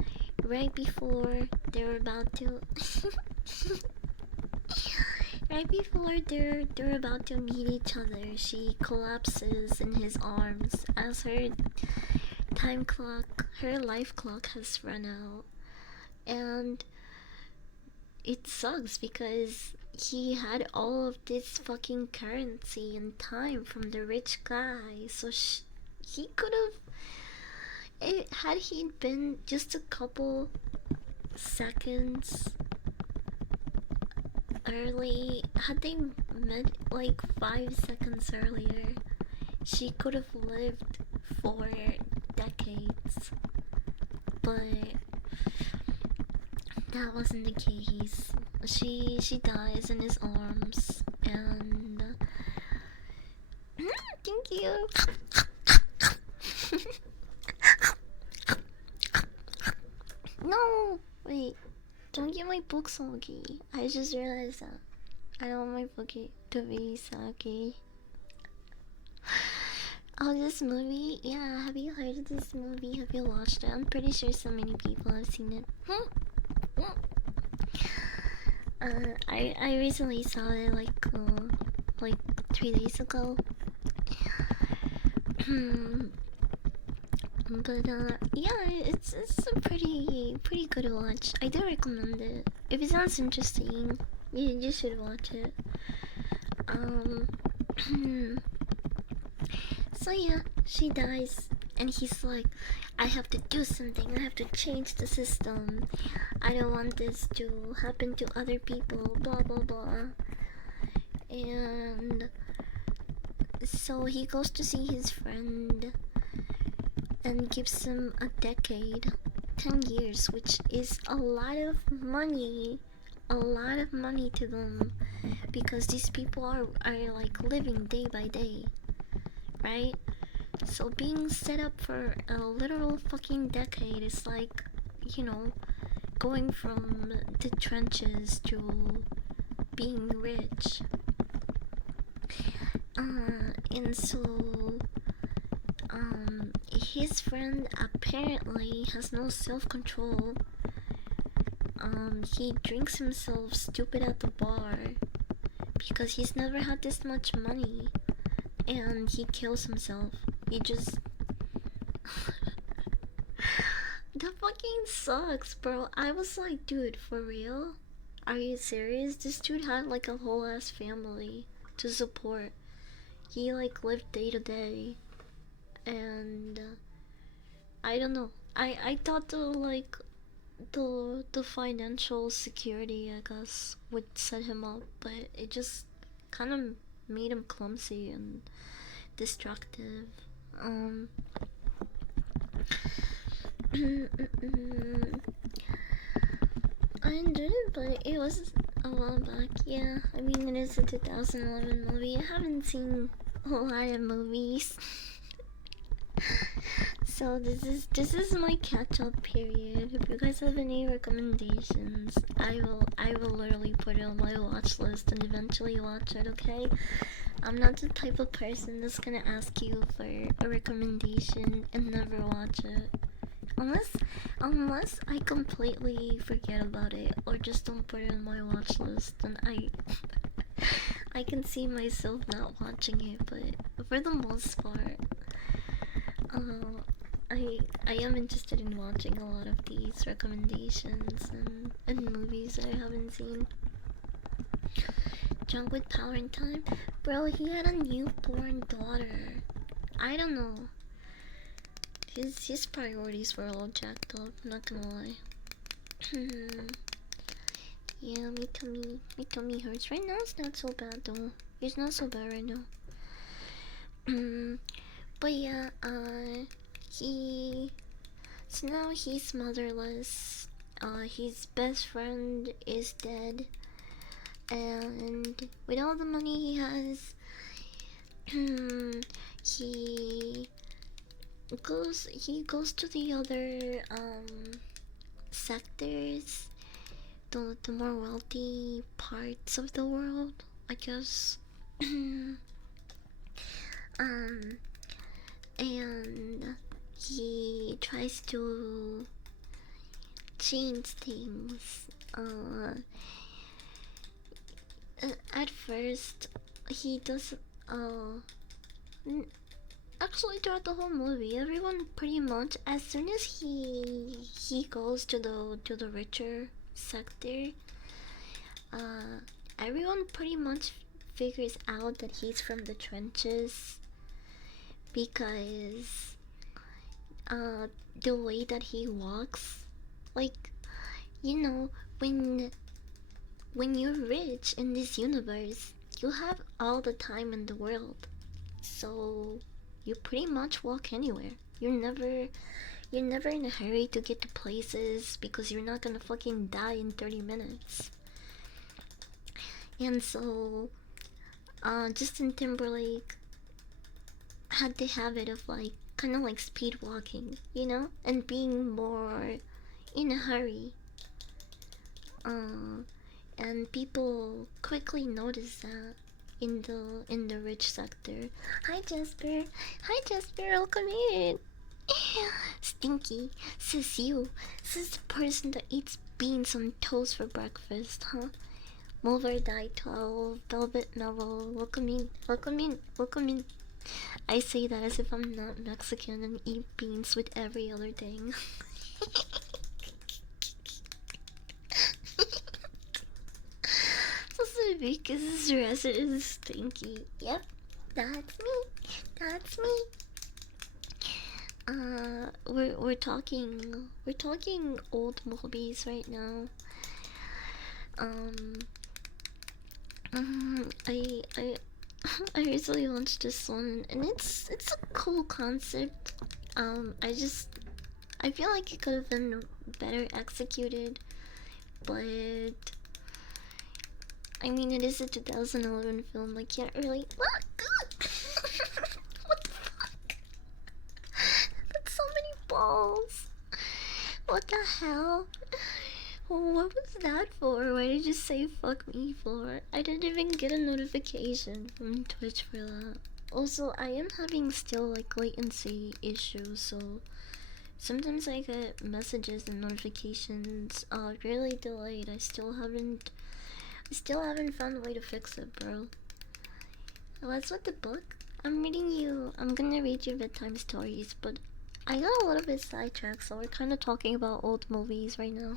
right before they're about to they're about to meet each other, she collapses in his arms as her life clock has run out. And it sucks because he had all of this fucking currency and time from the rich guy, so he could have, had he been just a couple seconds early, had they met like 5 seconds earlier, she could have lived for decades. But that wasn't the case. She dies in his arms, and thank you. No, wait, don't get my book soggy. I just realized that I don't want my book to be soggy. Oh, this movie? Yeah, have you heard of this movie? Have you watched it? I'm pretty sure so many people have seen it. I recently saw it like 3 days ago. But yeah, it's a pretty good watch. I do recommend it. If it sounds interesting, you should watch it. So yeah, she dies, and he's like, I have to do something. I have to change the system. I don't want this to happen to other people. Blah blah blah. And so he goes to see his friend and gives him a decade, 10 years, which is a lot of money. A lot of money to them, because these people are like living day by day, right? So being set up for a literal fucking decade is like, you know, going from the trenches to being rich. And so his friend apparently has no self-control. He drinks himself stupid at the bar because he's never had this much money, and he kills himself. He just that fucking sucks, bro. I was like, dude, for real? Are you serious? This dude had like a whole ass family to support. He like lived day to day, and I don't know. I thought the financial security, I guess, would set him up, but it just kind of made him clumsy and destructive. Um, I enjoyed it, but it was a while back. Yeah, I mean it is a 2011 movie. I haven't seen a lot of movies, so this is my catch up period. If you guys have any recommendations, I will literally put it on my watch list and eventually watch it. Okay, I'm not the type of person that's gonna ask you for a recommendation and never watch it. Unless I completely forget about it or just don't put it on my watch list, then I can see myself not watching it. But for the most part, uh, I am interested in watching a lot of these recommendations and movies that I haven't seen. Drunk with Power and Time, bro. He had a newborn daughter. I don't know. His priorities were all jacked up. I'm not gonna lie. Yeah, my tummy hurts right now. It's not so bad though. It's not so bad right now. But yeah, he so now he's motherless. His best friend is dead, and with all the money he has, he goes to the other sectors, the more wealthy parts of the world, I guess. um and he tries to change things. At first he does actually throughout the whole movie, everyone pretty much, as soon as he goes to the richer sector, uh everyone pretty much figures out that he's from the trenches because the way that he walks, like, you know, when you're rich in this universe, you have all the time in the world, so you pretty much walk anywhere. You're never in a hurry to get to places because you're not gonna fucking die in 30 minutes. And so Justin Timberlake had the habit of like kind of like speed walking, and being more in a hurry. And people quickly notice that in the rich sector. Hi Jasper. Hi Jasper, welcome in. Stinky, says you. Says the person that eats beans on toast for breakfast, huh? Mover Die 12, Velvet Novel, welcome in, welcome in, welcome in. I say that as if I'm not Mexican and eat beans with every other thing. Because resident is stinky. Yep, that's me. That's me. We're talking old movies right now. Um, I I recently watched this one, and it's a cool concept. I feel like it could have been better executed, but I mean, it is a 2011 film. I can't really. What the fuck? That's so many balls. What the hell? What was that for? Why did you say fuck me for? I didn't even get a notification from Twitch for that. Also, I am having still like latency issues, so sometimes I get messages and notifications really delayed. I still haven't found a way to fix it, bro. What's with the book? I'm gonna read you bedtime stories, but I got a little bit sidetracked, so we're kind of talking about old movies right now.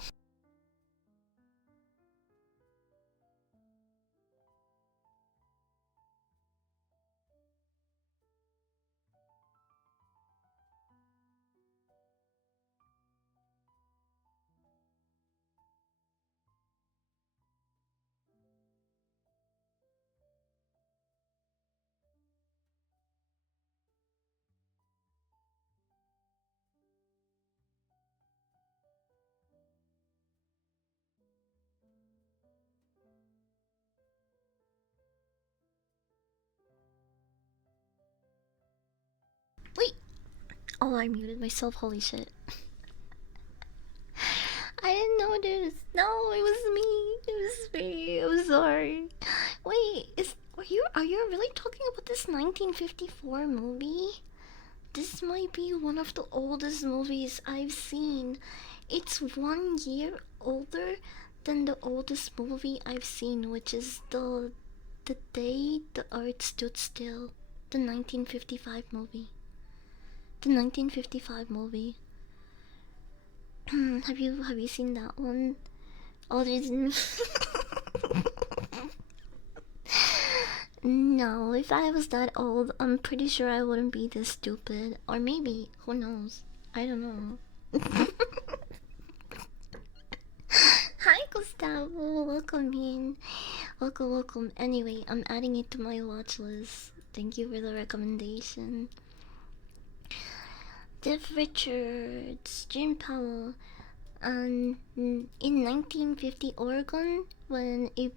Wait! Oh, I muted myself, holy shit. I didn't notice. No, it was me. It was me. I'm sorry. Wait, are you really talking about this 1954 movie? This might be one of the oldest movies I've seen. It's 1 year older than the oldest movie I've seen, which is the day the earth stood still. The 1955 movie. The 1955 movie. have you seen that one? Oh, there's no. If I was that old, I'm pretty sure I wouldn't be this stupid. Or maybe, who knows? I don't know. Hi, Gustavo. Welcome in. Welcome, welcome. Anyway, I'm adding it to my watch list. Thank you for the recommendation. Jeff Richards, Jim Powell. In 1950 Oregon, when a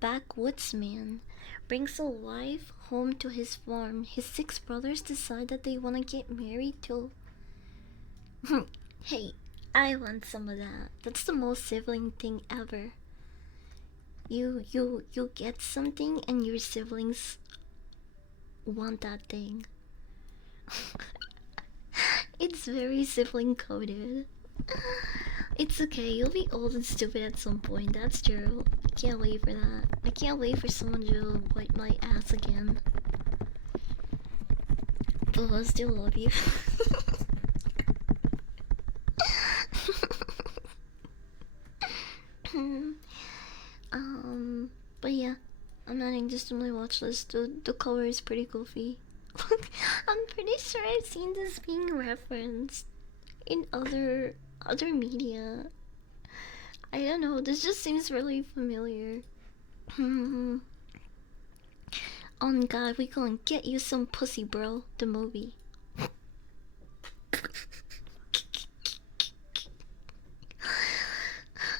backwoodsman brings a wife home to his farm, his six brothers decide that they want to get married too. Hey, I want some of that. That's the most sibling thing ever. You get something and your siblings want that thing. It's very sibling coded. It's okay, you'll be old and stupid at some point, that's true. I can't wait for that. I can't wait for someone to wipe my ass again. But I still love you. But yeah, I'm adding this to my watch list. The color is pretty goofy. I'm pretty sure I've seen this being referenced in other media. I don't know. This just seems really familiar. On God, we gonna get you some pussy, bro. The movie.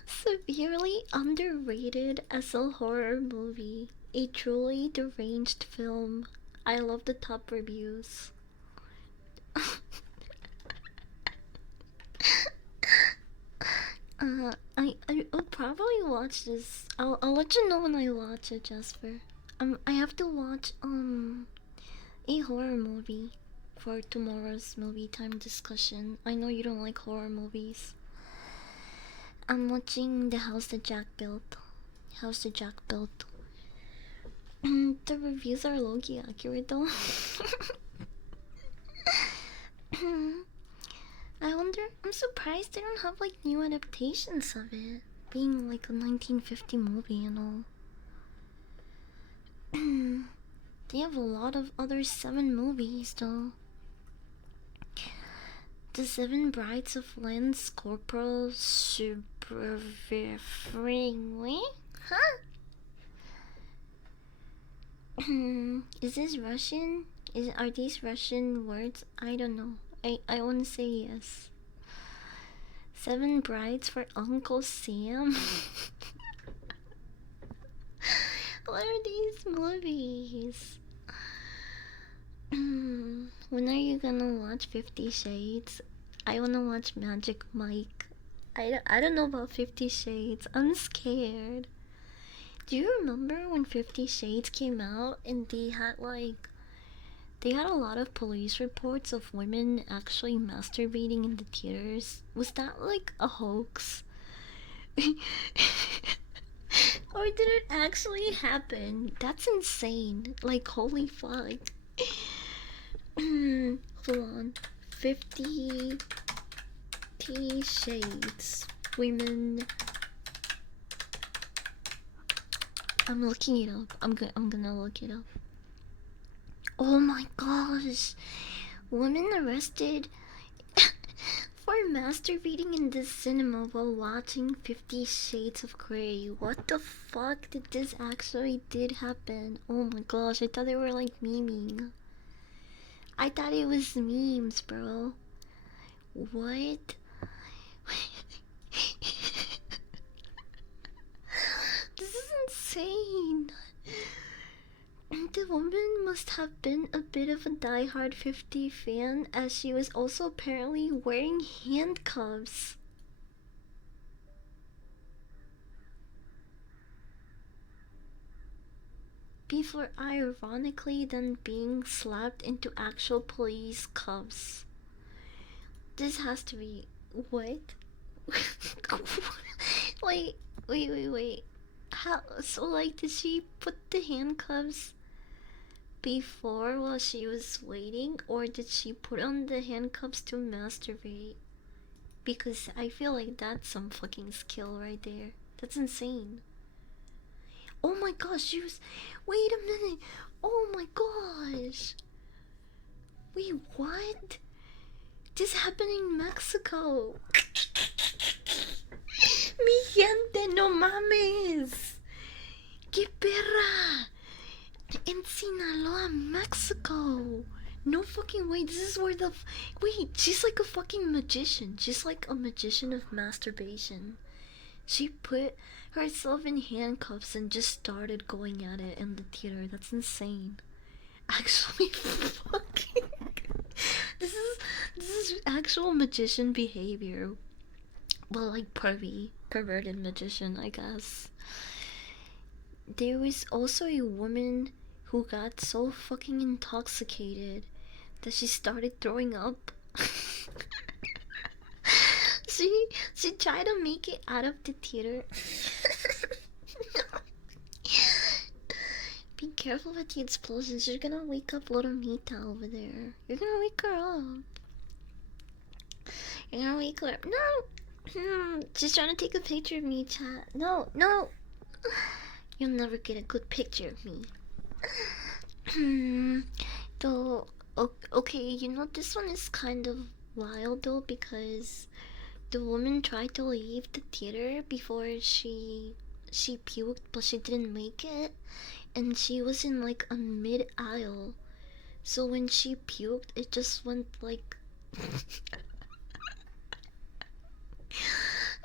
Severely underrated as a horror movie. A truly deranged film. I love the top reviews. I'll probably watch this. I'll let you know when I watch it, Jasper. I have to watch a horror movie for tomorrow's movie time discussion. I know you don't like horror movies. I'm watching The House That Jack Built. House That Jack Built. The reviews are low-key accurate though. I wonder. I'm surprised they don't have like new adaptations of it, being like a 1950 movie and all. They have a lot of other seven movies though. The Seven Brides of Lance Corporal Superfringly? Huh? Is this Russian? Are these Russian words? I don't know. I want to say yes. Seven Brides for Uncle Sam? What are these movies? When are you gonna watch 50 Shades? I wanna watch Magic Mike. I don't know about 50 Shades. I'm scared. Do you remember when 50 Shades came out and they had a lot of police reports of women actually masturbating in the theaters? Was that like a hoax? Or did it actually happen? That's insane. Like, holy fuck. Hold on. 50 Shades. Women. I'm looking it up. I'm gonna look it up. Oh my gosh. Women arrested for masturbating in the cinema while watching 50 Shades of Grey. What the fuck did this actually did happen? Oh my gosh, I thought they were like memeing. I thought it was memes, bro. What? This is insane. The woman must have been a bit of a die-hard 50 fan, as she was also apparently wearing handcuffs. Before ironically then being slapped into actual police cuffs. This has to be. What? wait, wait. How? So, like, did she put the handcuffs before while she was waiting, or did she put on the handcuffs to masturbate? Because I feel like that's some fucking skill right there. That's insane. Oh my gosh, she was. Wait a minute. Oh my gosh. Wait, what? This happened in Mexico. Mi gente, no mames. Que perra. In Sinaloa, Mexico. No fucking way. This is where the. Wait, she's like a fucking magician. She's like a magician of masturbation. She put herself in handcuffs and just started going at it in the theater. That's insane. Actually, fucking. This is actual magician behavior. Well, like perverted magician, I guess. There was also a woman who got so fucking intoxicated that she started throwing up. she tried to make it out of the theater. Be careful with the explosions. You're gonna wake up little Mita over there. You're gonna wake her up. You're gonna wake her up. No! She's trying to take a picture of me, chat. No! You'll never get a good picture of me. Though, okay, you know, this one is kind of wild though, because the woman tried to leave the theater before she puked, but she didn't make it, and she was in like a mid aisle. So when she puked, it just went like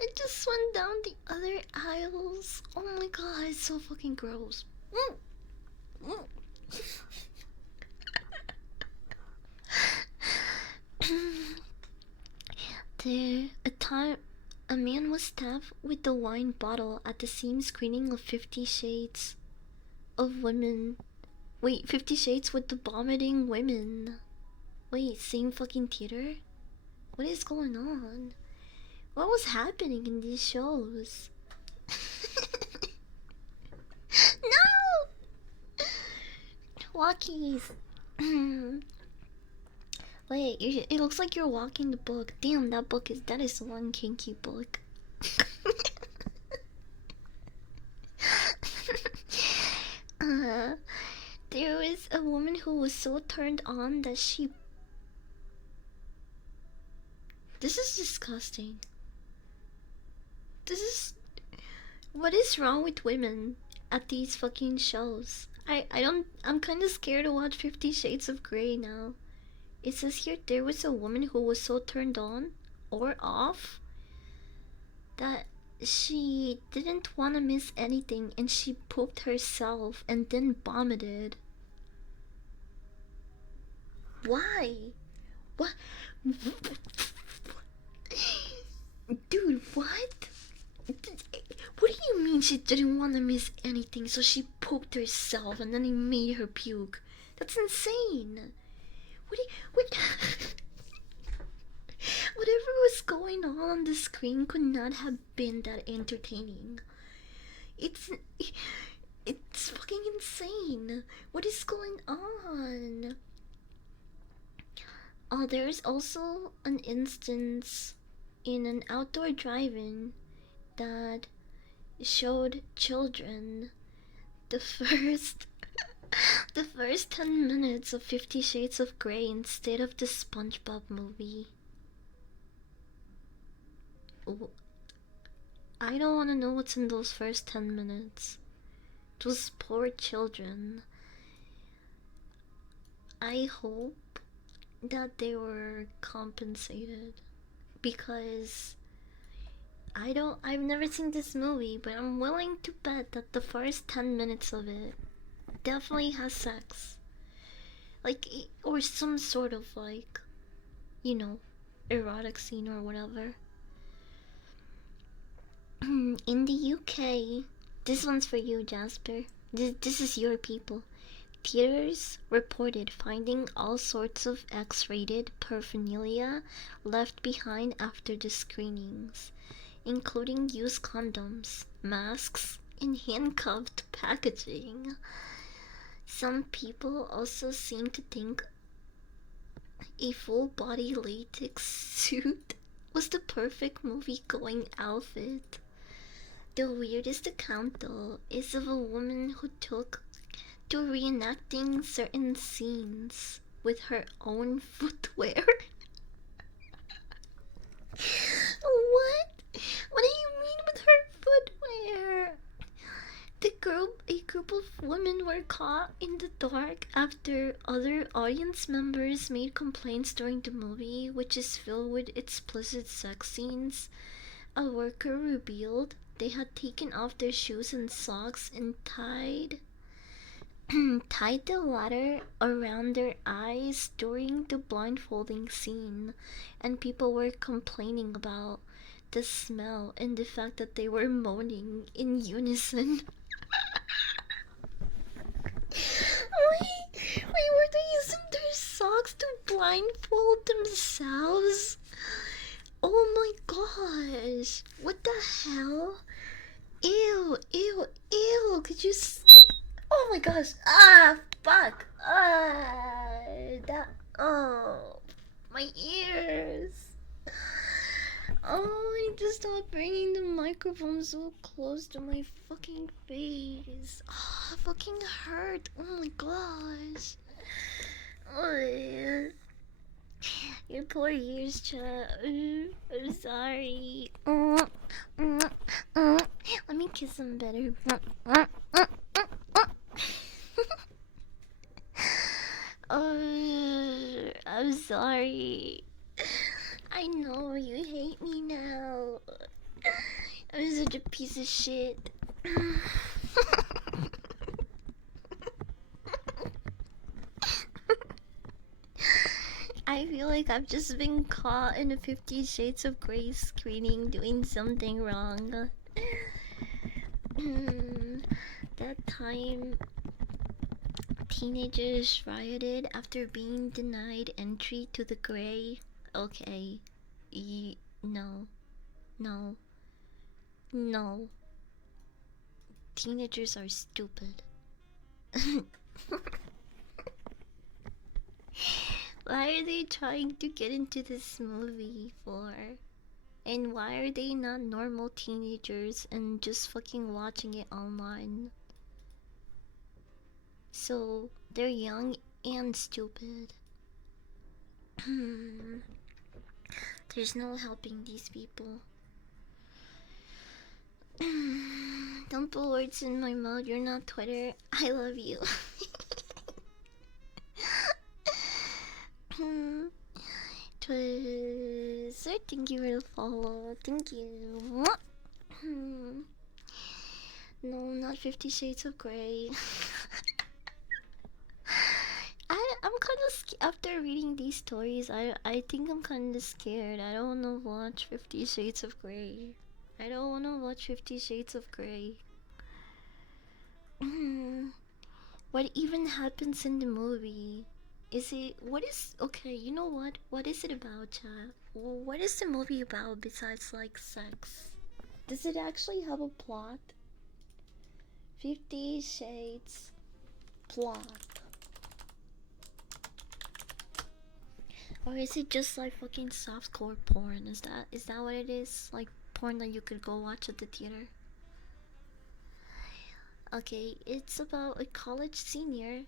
it just went down the other aisles. Oh my god, it's so fucking gross. A man was stabbed with a wine bottle at the same screening of 50 Shades of Women. Wait, 50 Shades with the vomiting women. Wait, same fucking theater? What is going on? What was happening in these shows? No! Walkies. Wait, it looks like you're walking the book. Damn, that is one kinky book. There was a woman who was so turned on that she. This is disgusting. This is. What is wrong with women at these fucking shows? I'm kind of scared to watch 50 Shades of Grey now. It says here there was a woman who was so turned on or off that she didn't want to miss anything, and she pooped herself and then vomited. Why? What? Dude, what? What do you mean she didn't want to miss anything, so she poked herself and then it made her puke. That's insane. What? Whatever was going on the screen could not have been that entertaining. It's it's fucking insane. What is going on? Oh, there's also an instance in an outdoor drive-in that showed children the first the first 10 minutes of 50 Shades of Grey instead of the SpongeBob movie. I don't want to know what's in those first 10 minutes. Those poor children. I hope that they were compensated because I've never seen this movie, but I'm willing to bet that the first 10 minutes of it definitely has sex. Like, or some sort of, like, you know, erotic scene or whatever. In the UK, this one's for you, Jasper. This is your people. Theaters reported finding all sorts of X-rated paraphernalia left behind after the screenings, including used condoms, masks, and handcuffed packaging. Some people also seem to think a full-body latex suit was the perfect movie-going outfit. The weirdest account, though, is of a woman who took to reenacting certain scenes with her own footwear. What? What do you mean with her footwear? A group of women were caught in the dark after other audience members made complaints during the movie, which is filled with explicit sex scenes. A worker revealed they had taken off their shoes and socks and tied the latter around their eyes during the blindfolding scene, and people were complaining about the smell and the fact that they were moaning in unison. Wait, were they using their socks to blindfold themselves? Oh my gosh, what the hell? Ew, ew, ew, could you see? Oh my gosh, fuck, oh, my ears. Oh, I need to stop bringing the microphone so close to my fucking face. Oh, it fucking hurt. Oh my gosh. Oh, your poor ears, chat. I'm sorry. Let me kiss them better. I'm sorry. I know you hate me now. I'm such a piece of shit. I feel like I've just been caught in a 50 Shades of Grey screening doing something wrong. That time teenagers rioted after being denied entry to the Grey. Okay. No. No. No. Teenagers are stupid. Why are they trying to get into this movie for? And why are they not normal teenagers and just fucking watching it online? So, they're young and stupid. There's no helping these people. Don't put words in my mouth. You're not Twitter. I love you. Twitter, thank you for the follow. Thank you. No, not 50 Shades of Grey. I'm kind of after reading these stories. I think I'm kind of scared. I don't want to watch 50 Shades of Grey. I don't want to watch 50 Shades of Grey. Mm, what even happens in the movie? Is it what is okay? You know what? What is it about, chat? What is the movie about besides like sex? Does it actually have a plot? 50 Shades plot, or is it just like fucking softcore porn? Is that what it is? Like porn that you could go watch at the theater? Okay, it's about a college senior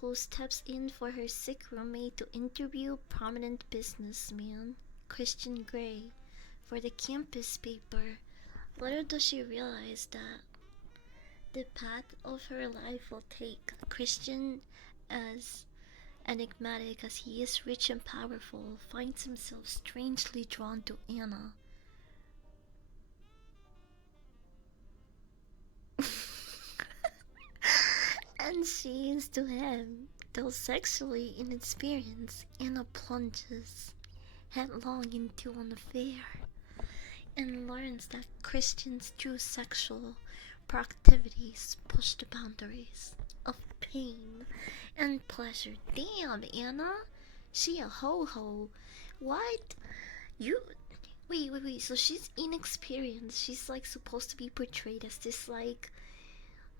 who steps in for her sick roommate to interview prominent businessman Christian Grey for the campus paper. Little does she realize that the path of her life will take Christian, as enigmatic as he is rich and powerful, finds himself strangely drawn to Anna. And she is to him. Though sexually inexperienced, Anna plunges headlong into an affair and learns that Christian's true sexual proclivities push the boundaries of pain and pleasure. Damn, Anna! She a ho-ho. What? You... Wait. So she's inexperienced. She's like supposed to be portrayed as this like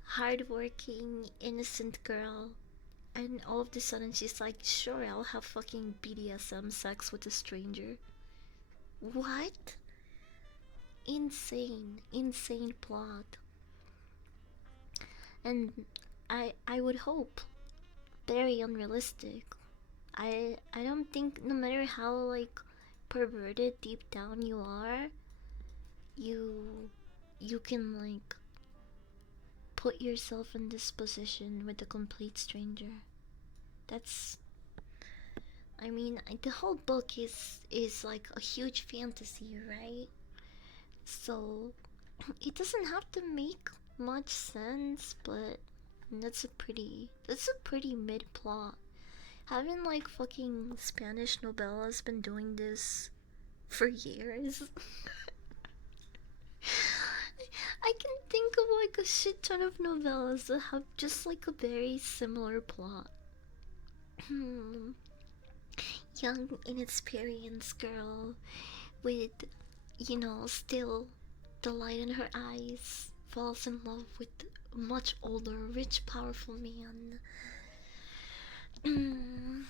hardworking, innocent girl. And all of a sudden she's like, sure, I'll have fucking BDSM sex with a stranger. What? Insane plot. And I would hope very unrealistic. I don't think no matter how like perverted deep down you are, you you can like put yourself in this position with a complete stranger. That's I mean, the whole book is like a huge fantasy, right? So it doesn't have to make much sense, but that's a pretty mid plot. Haven't like fucking Spanish novellas been doing this for years? I can think of like a shit ton of novellas that have just like a very similar plot. Young, inexperienced girl with, still the light in her eyes falls in love with a much older, rich, powerful man. Mm,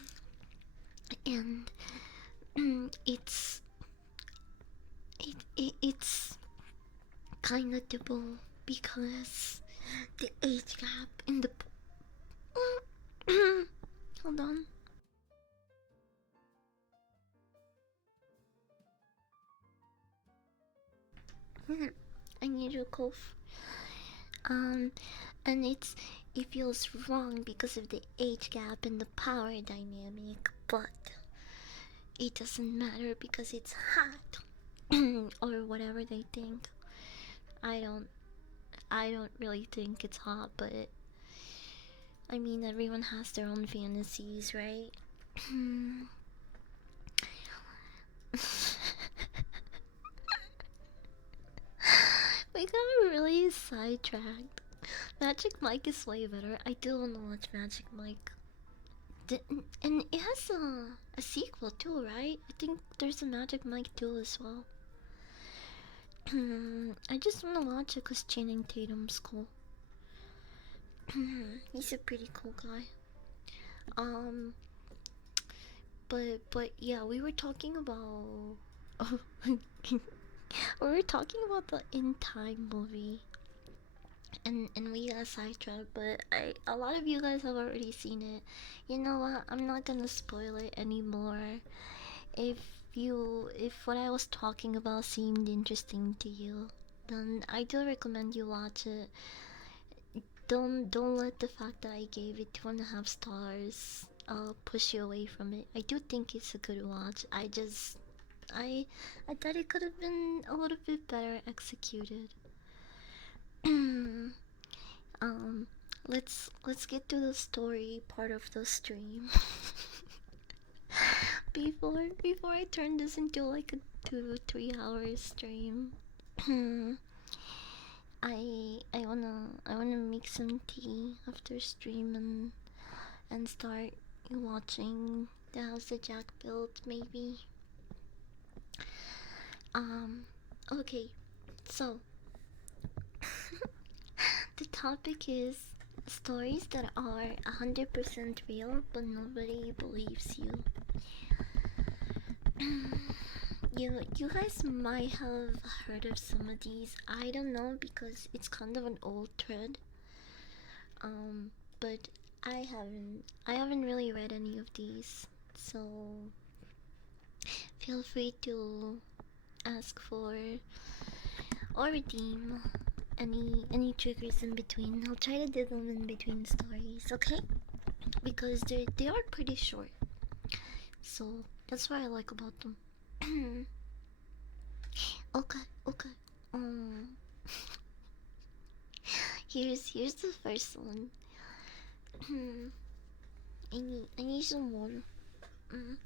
and it's kind of double because the age gap in the hold on. I need to cough. Um, and it feels wrong because of the age gap and the power dynamic, but it doesn't matter because it's hot or whatever they think. I don't I don't really think it's hot, but I mean everyone has their own fantasies, right? We got really sidetracked. Magic Mike is way better. I do want to watch Magic Mike. And it has a sequel too, right? I think there's a Magic Mike 2 as well. I just want to watch it because Channing Tatum's cool. He's a pretty cool guy. Um, but yeah, we were talking about. We were talking about the In Time movie, and we got sidetracked. But a lot of you guys have already seen it. You know what? I'm not gonna spoil it anymore. If if what I was talking about seemed interesting to you, then I do recommend you watch it. Don't let the fact that I gave it 2.5 stars push you away from it. I do think it's a good watch. I I thought it could have been a little bit better executed. um let's get to the story part of the stream. Before I turn this into like a 2 3 hours stream. I wanna make some tea after stream and start watching the house that Jack built maybe. Um okay, so the topic is stories that are 100% real but nobody believes you. You guys might have heard of some of these. I don't know because it's kind of an old thread. But I haven't really read any of these. So feel free to ask for or redeem any triggers in between. I'll try to do them in between stories, okay? Because they are pretty short. So that's what I like about them. Okay, okay. Um here's the first one. I need some water. Mm.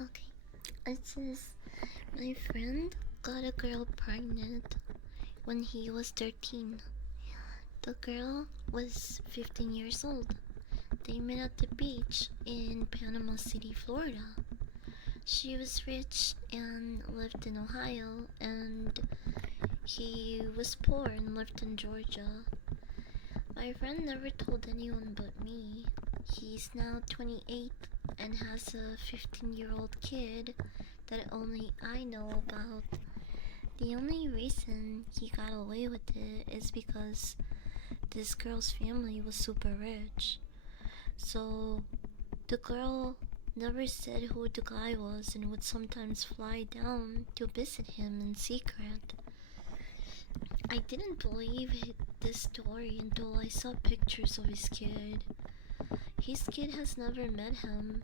Okay. It says my friend got a girl pregnant when he was 13. The girl was 15 years old. They met at the beach in Panama City, Florida. She was rich and lived in Ohio, and he was poor and lived in Georgia. My friend never told anyone but me. He's now 28 and has a 15-year-old kid that only I know about. The only reason he got away with it is because this girl's family was super rich. So the girl never said who the guy was and would sometimes fly down to visit him in secret. I didn't believe this story until I saw pictures of his kid. His kid has never met him,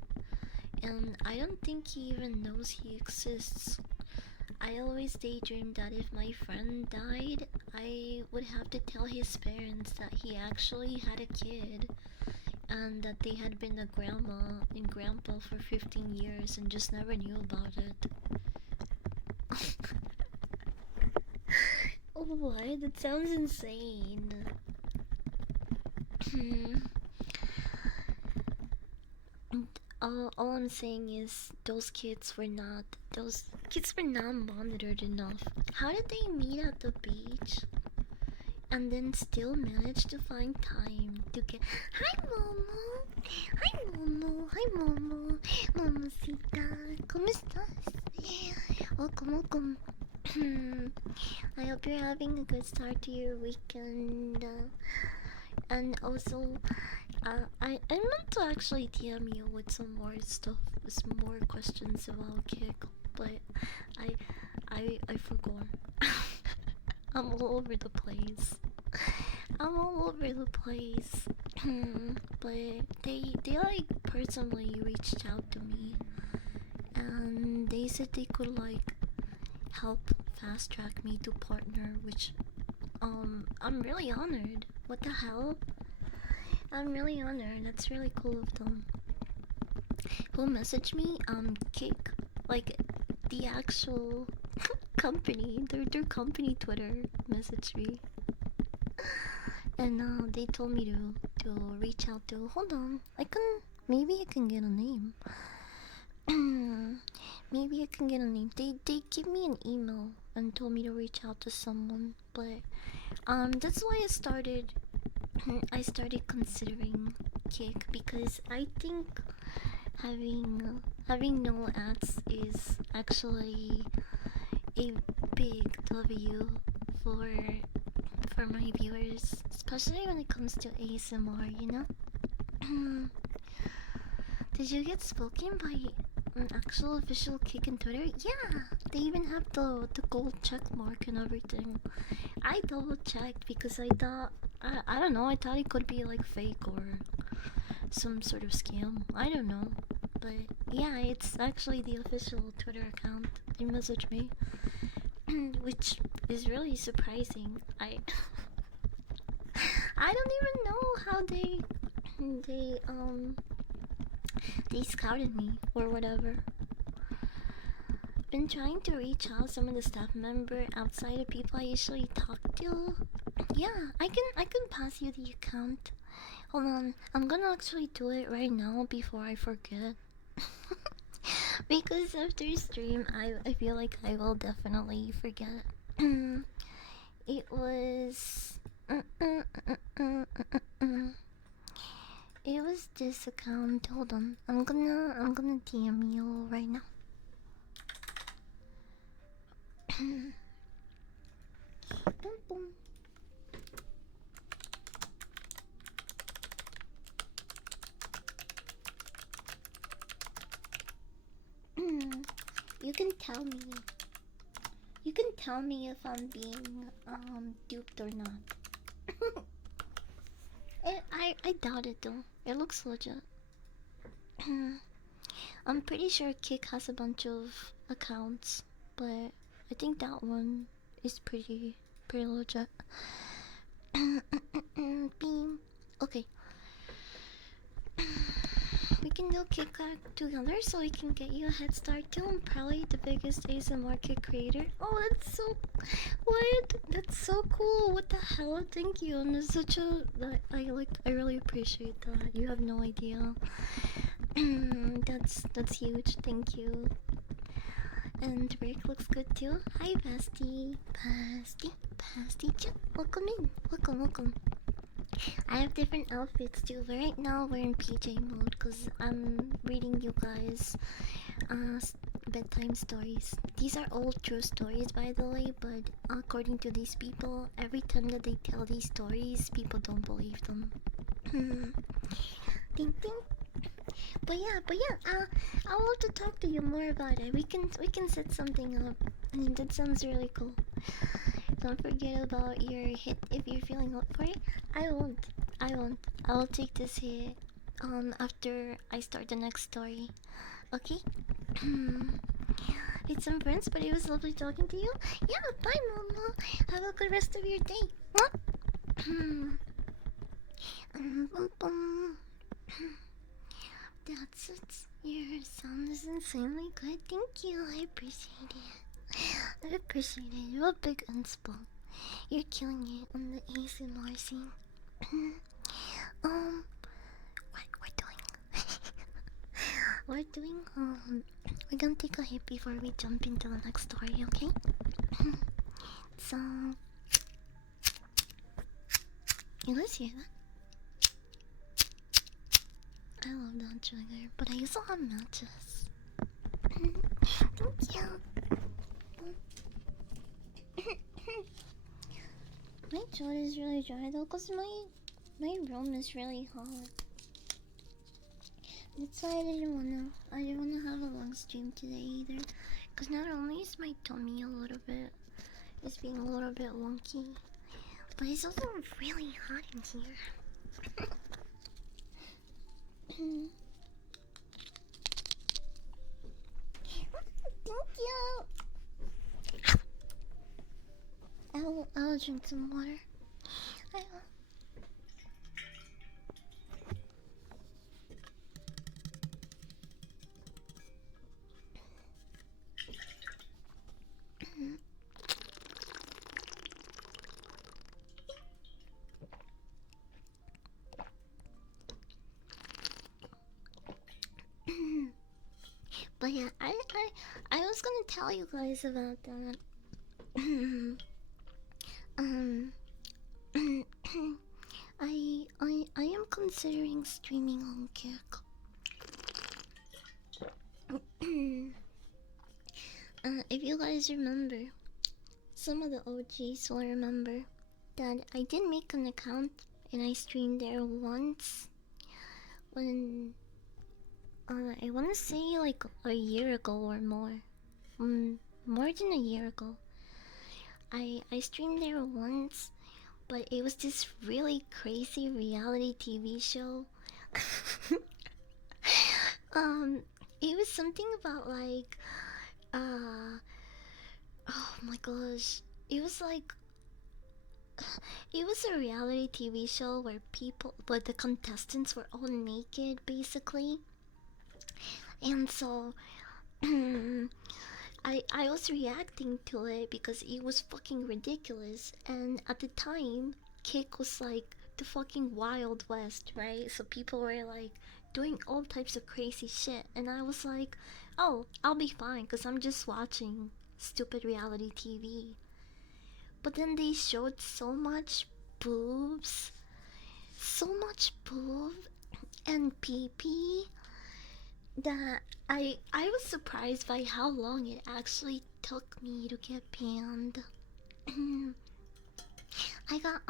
and I don't think he even knows he exists. I always daydreamed that if my friend died, I would have to tell his parents that he actually had a kid and that they had been a grandma and grandpa for 15 years and just never knew about it. Oh, what? That sounds insane. all I'm saying is those kids were not monitored enough. How did they meet at the beach and then still manage to find time to get? Hi, Momo. Hi, Momo. Hi, Momo. Momosita. ¿Cómo estás? Welcome, welcome. I hope you're having a good start to your weekend. And also, I meant to actually DM you with some more stuff, with some more questions about Kick, but I I forgot. I'm all over the place. I'm all over the place. But they like personally reached out to me, and they said they could like help fast track me to partner, which I'm really honored. What the hell? I'm really honored. That's really cool of them. Who messaged me? Kick. Like, the actual company. Their company Twitter messaged me. And they told me to reach out to. Hold on. Maybe I can get a name. Maybe I can get a name. They gave me an email and told me to reach out to someone. But, that's why I started considering Kick because I think having no ads is actually a big W for for my viewers, especially when it comes to ASMR. Did you get spoken by an actual official Kick in Twitter? Yeah, they even have the gold check mark and everything. I double checked because I thought I don't know, I thought it could be like fake or some sort of scam. I don't know. but yeah, it's actually the official Twitter account. They messaged me, which is really surprising. I don't even know how they they scouted me or whatever. Been trying to reach out some of the staff member outside of people I usually talk to. Yeah, I can pass you the account. Hold on, I'm gonna actually do it right now before I forget. Because after stream, I feel like I will definitely forget. It was. It was this account. Hold on, I'm gonna DM you right now. Boom, boom. You can tell me. You can tell me if I'm being duped or not. I doubt it though. It looks legit. I'm pretty sure Kick has a bunch of accounts, but I think that one is pretty legit. Beam. Okay. We can do Kick together so we can get you a head start too. I'm probably the biggest ASMR Kick creator. Oh, that's so. What? That's so cool. What the hell? Thank you. And it's such a. I really appreciate that. You have no idea. That's huge. Thank you. And Rick looks good too. Hi, Pasty. Pasty. Welcome in. Welcome. I have different outfits too, but right now we're in PJ mode because I'm reading you guys bedtime stories. These are all true stories, by the way, but according to these people, every time that they tell these stories, people don't believe them. Ding ding. But yeah, I want to talk to you more about it. We can set something up. I mean, that sounds really cool. Don't forget about your hit if you're feeling up for it. I won't. I will take this hit after I start the next story. Okay? With some friends, but it was lovely talking to you. Yeah, bye Mama. Have a good rest of your day. What? That's it. Your sound is insanely good. Thank you. I appreciate it. I appreciate it. You're a big unspo. You're killing it on the ASMR scene. What we're doing? We're gonna take a hit before we jump into the next story, okay? So, you guys hear that? I love that trigger, but I also have matches. Thank you. My throat is really dry though, cause my room is really hot. That's why I didn't wanna have a long stream today either. Cause not only is my tummy a little bit, it's being a little bit wonky, but it's also really hot in here. Thank you. I'll drink some water. I will. But yeah, I was gonna tell you guys about that. um, I am considering streaming on Kick. If you guys remember, some of the OGs will remember that I did make an account and I streamed there once when I want to say like a year ago or more. More than a year ago. I streamed there once, but it was this really crazy reality TV show. it was something about like uh oh my gosh. It was like it was a reality TV show where the contestants were all naked basically. And so I was reacting to it because it was fucking ridiculous. And at the time, Kick was like the fucking Wild West, right? So people were like doing all types of crazy shit, and I was like, oh, I'll be fine because I'm just watching stupid reality TV. But then they showed boobs, so much boob and pee pee that I was surprised by how long it actually took me to get banned. I got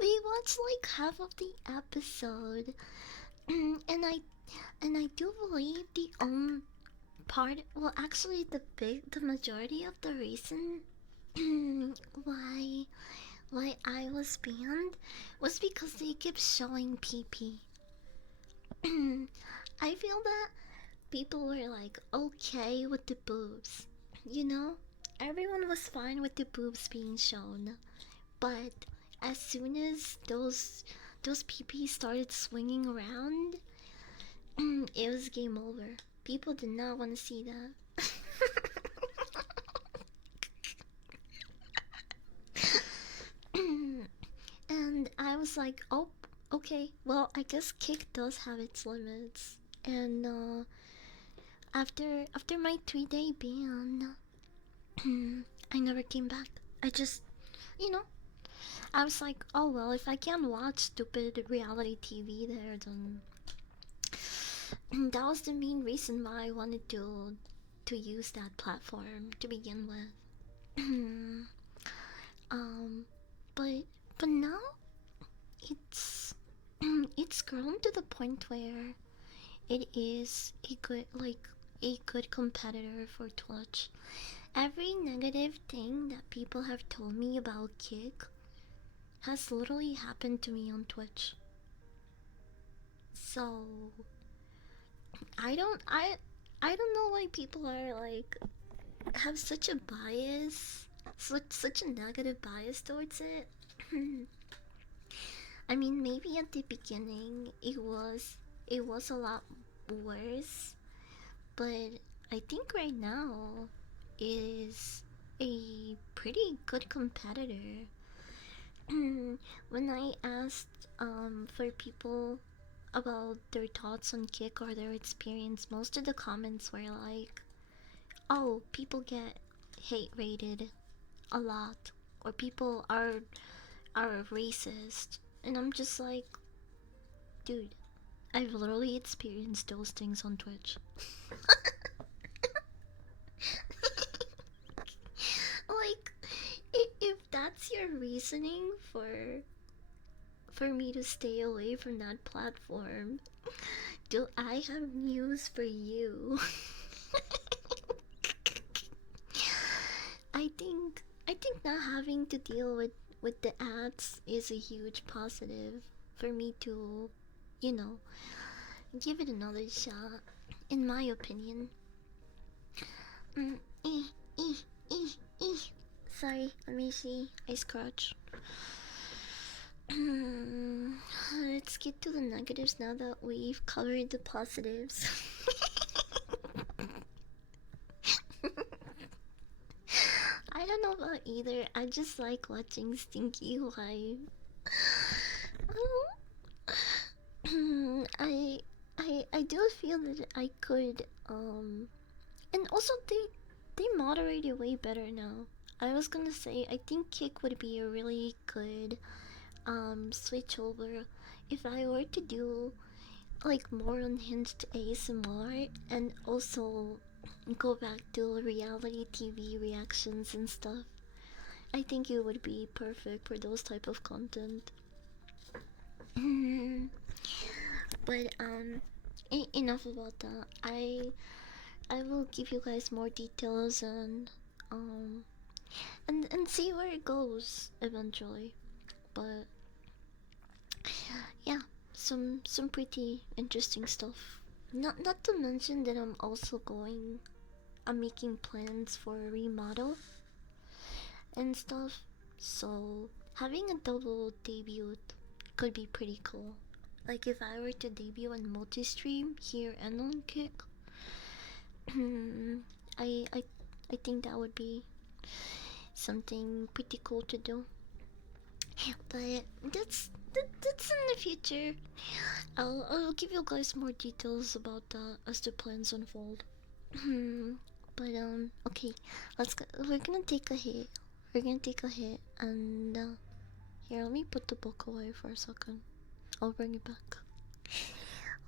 we watched like half of the episode, and I do believe the part, well, actually the majority of the reason why I was banned was because they kept showing pee pee. I feel that people were like okay with the boobs, you know? Everyone was fine with the boobs being shown, but as soon as those PP started swinging around, it was game over. People did not want to see that. And I was like, oh, okay, well, I guess Kick does have its limits. And after my 3-day ban, I never came back. I just, you know, I was like, oh well, if I can't watch stupid reality TV there, then that was the main reason why I wanted to use that platform to begin with. um, but now it's it's grown to the point where it is a good competitor for Twitch. Every negative thing that people have told me about Kick has literally happened to me on Twitch. So I don't know why people are like have such a bias, such a negative bias towards it. I mean, maybe at the beginning it was a lot worse, but I think right now is a pretty good competitor. When I asked for people about their thoughts on Kick or their experience, most of the comments were like, "Oh, people get hate rated a lot, or people are racist," and I'm just like, dude, I've literally experienced those things on Twitch. Like, if that's your reasoning for me to stay away from that platform, do I have news for you? I think not having to deal with the ads is a huge positive for me to, you know, give it another shot. In my opinion. Mm, eh, eh, eh, eh. Sorry, let me see. I scratch. Let's get to the negatives now that we've covered the positives. I don't know about either. I just like watching Stinky Wife. I I do feel that I could and also they moderate it way better now. I was gonna say I think Kick would be a really good switch over if I were to do like more unhinged ASMR and also go back to reality TV reactions and stuff. I think it would be perfect for those type of content. But enough about that. I will give you guys more details um and see where it goes eventually. But yeah, some pretty interesting stuff. Not to mention that I'm making plans for a remodel and stuff. So having a double debut could be pretty cool. Like if I were to debut on multi-stream here and on Kick, I I I think that would be something pretty cool to do. But that's in the future. I'll give you guys more details about that as the plans unfold. But okay, let's go. We're gonna take a hit. We're gonna take a hit, and here, let me put the book away for a second. I'll bring it back.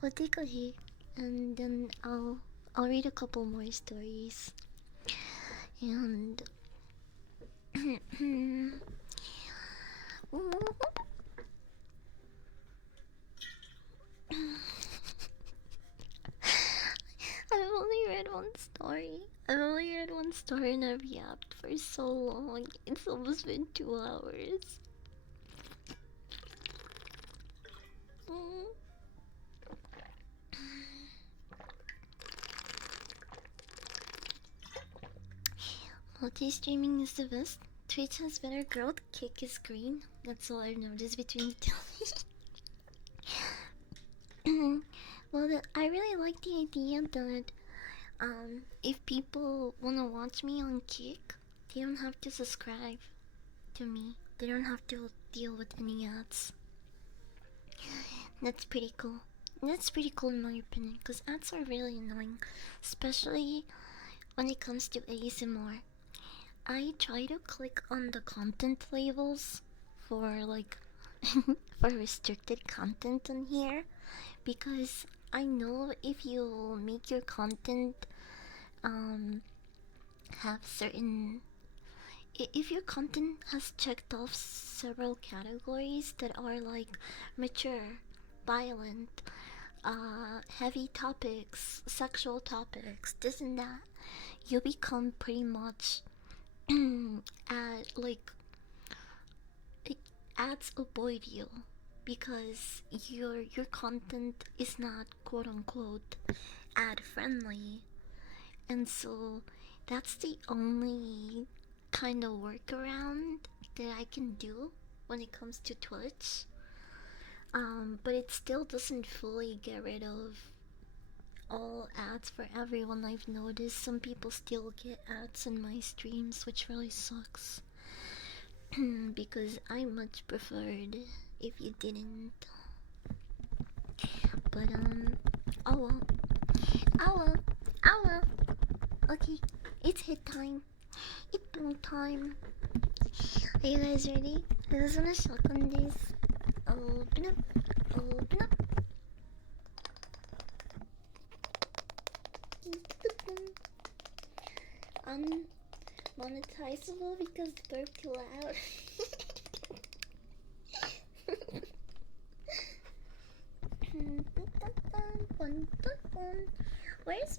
We'll take a hit, and then I'll read a couple more stories, and I've only read one story. I've only read one story and I've yapped for so long. It's almost been 2 hours. Mm. Multi-streaming is the best. Twitch has better growth. Kick is green. That's all I've noticed between the two. Well, I really like the idea that if people wanna watch me on Kick, they don't have to subscribe to me. They don't have to deal with any ads. That's pretty cool. That's pretty cool in my opinion, because ads are really annoying, especially when it comes to ASMR. I try to click on the content labels for like for restricted content on here because I know if you make your content um have certain if your content has checked off several categories that are like mature, violent, heavy topics, sexual topics, this and that, you become pretty much at like ads avoid you because your content is not quote unquote ad friendly, and so that's the only kind of workaround that I can do when it comes to Twitch. But it still doesn't fully get rid of all ads for everyone. I've noticed some people still get ads in my streams, which really sucks. Because I much preferred if you didn't. But oh well, oh well, oh well. Okay, it's hit time. It's build time. Are you guys ready? I just wanna shotgun this. Open up, open up. Unmonetizable because burp too loud. Where's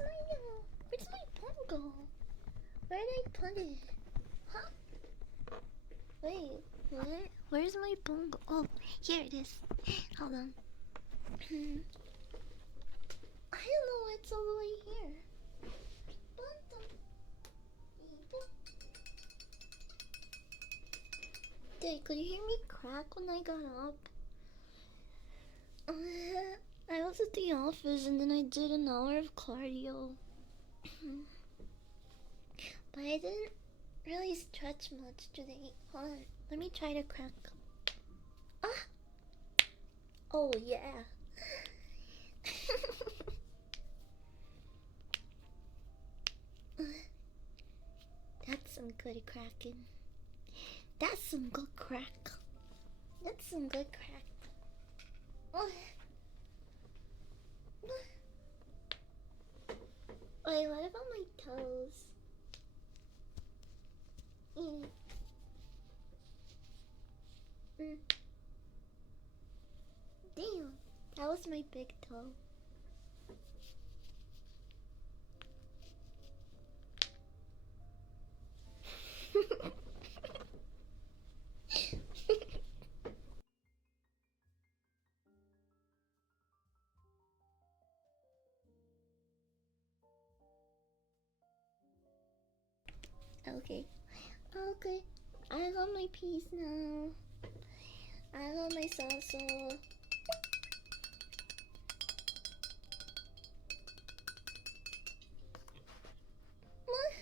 my bongo? Where did I put it? Huh? Wait, where's my bongo? Oh, here it is. Hold on. I don't know why it's all the way here. Dude, could you hear me crack when I got up? I was at the office and then I did an hour of cardio. But I didn't really stretch much today. Hold on, let me try to crack. Ah! Oh yeah. That's some good cracking. That's some good crack. That's some good crack. Wait, what about my toes? Damn, that was my big toe. Okay. Okay. I got my piece now. I got my salsa. What?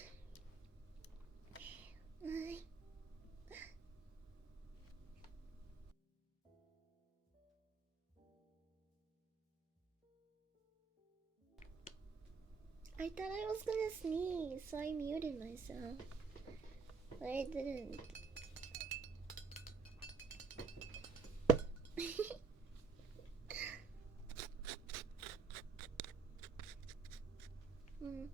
I thought I was gonna sneeze, so I muted myself. But I didn't. mm.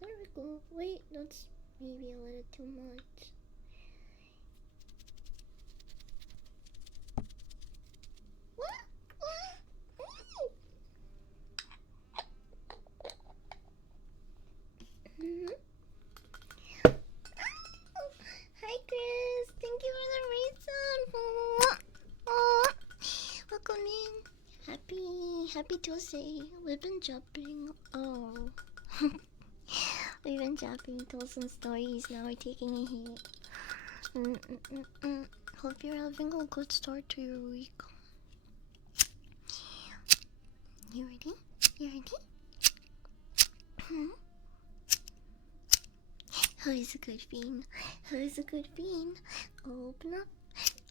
There we go. Wait, that's maybe a little too much. Mm-hmm. Hi, Chris. Thank you for the reason. Oh, welcome in. Happy Tuesday. We've been jumping. Oh, we've been jumping, told some stories. Now we're taking a hit. Hope you're having a good start to your week. You ready? You ready? Who is a good bean? Who is a good bean? Open up.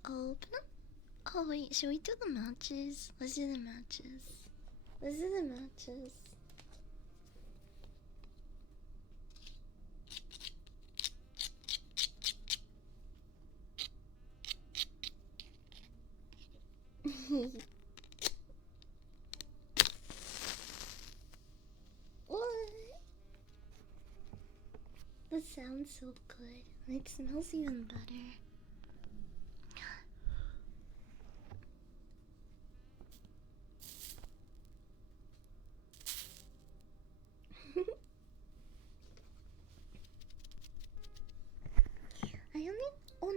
Open up. Oh wait, should we do the matches? Let's do the matches. Let's do the matches. What? That sounds so good. It smells even better. I only. Oh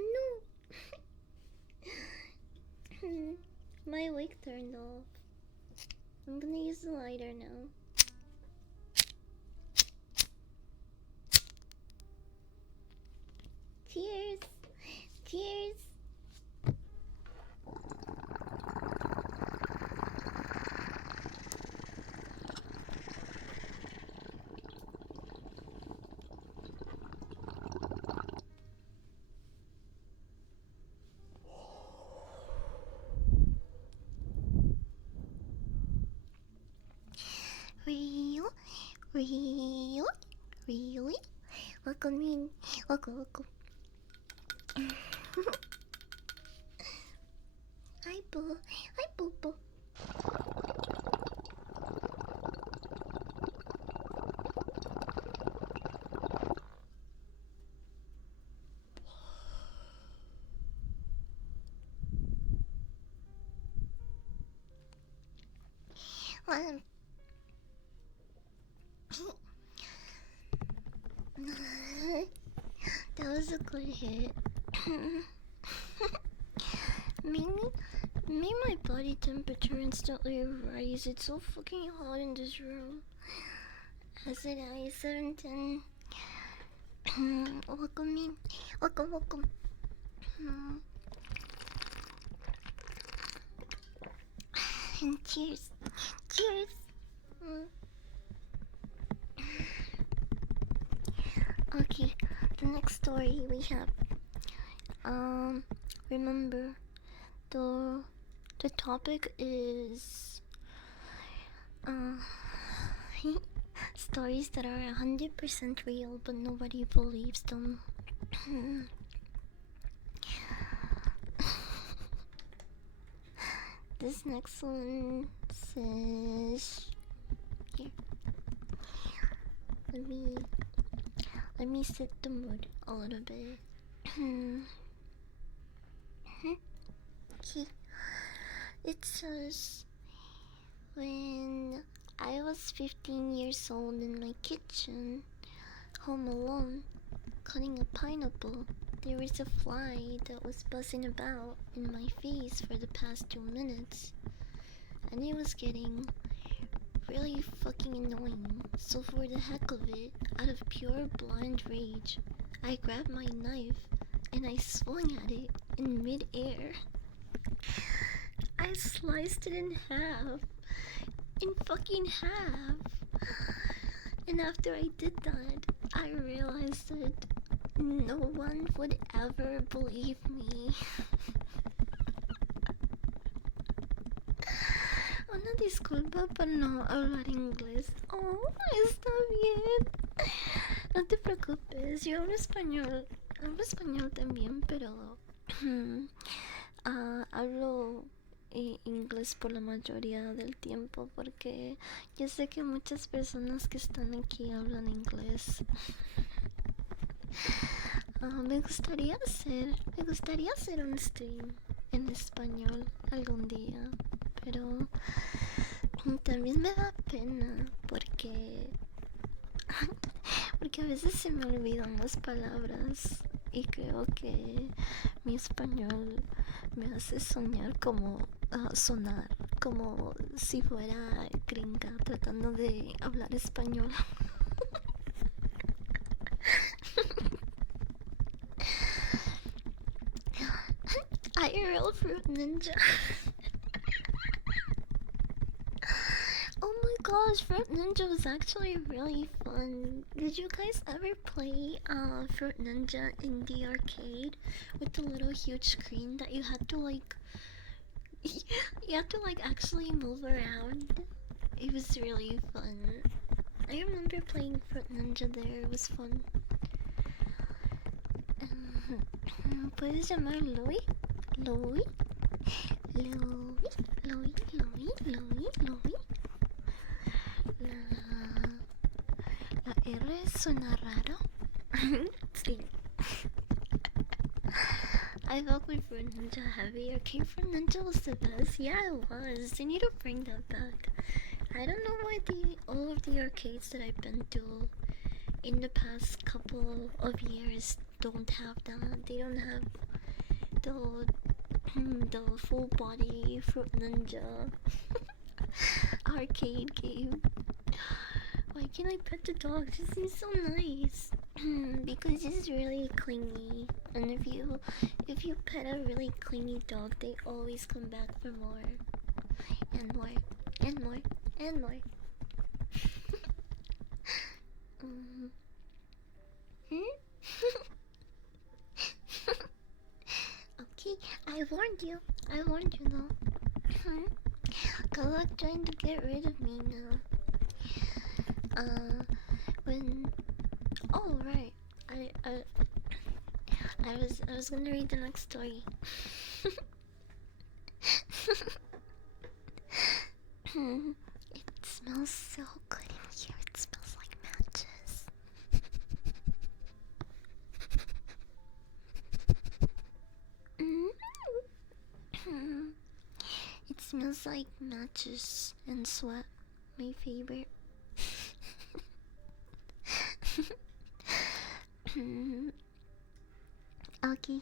no! My wig turned off. I'm gonna use the lighter now. Cheers! Cheers! Real? Real? Really? Welcome in. Welcome. Hi, Boo. Hi, Boo Boo. Um, that was a good hit. made my body temperature instantly rise. It's so fucking hot in this room. As it is 7:10. Welcome in. Welcome. And cheers. Cheers. Okay, the next story we have. Remember, the topic is stories that are 100% real, but nobody believes them. This next one says, here. Let me set the mood a little bit. Okay. It says, when I was 15 years old in my kitchen, home alone, cutting a pineapple, there was a fly that was buzzing about in my face for the past 2 minutes. and it was getting really fucking annoying. So for the heck of it, out of pure blind rage, I grabbed my knife and I swung at it in midair. I sliced it in half. In fucking half. And after I did that, I realized that no one would ever believe me. Una disculpa por no hablar inglés. Oh, está bien. No te preocupes, yo hablo español. Hablo español también, pero hablo inglés por la mayoría del tiempo porque yo sé que muchas personas que están aquí hablan inglés. Me gustaría hacer un stream en español algún día, pero también me da pena porque a veces se me olvidan las palabras y creo que mi español me hace sonar como si fuera gringa tratando de hablar español. IRL Fruit Ninja. Oh my gosh, Fruit Ninja was actually really fun. Did you guys ever play Fruit Ninja in the arcade with the little huge screen that you had to like actually move around? It was really fun. I remember playing Fruit Ninja there, it was fun. ¿Puedes llamar Louie? Louie? Louie? Louie? Louie? Louie? Louie? La R suena raro. Sí. I felt my Fruit Ninja heavy. Arcade Fruit Ninja was the best. Yeah, it was. They need to bring that back. I don't know why all of the arcades that I've been to in the past couple of years don't have that. They don't have the full body Fruit Ninja arcade game. Why can't I pet the dog? This seems so nice. Because it's really clingy, and if you pet a really clingy dog, they always come back for more and more and more and more. Okay, I warned you. I warned you though. Good luck trying to get rid of me now. When oh right, I was gonna read the next story. It smells so good in here. It smells like matches. It smells like matches and sweat. My favorite. Okay.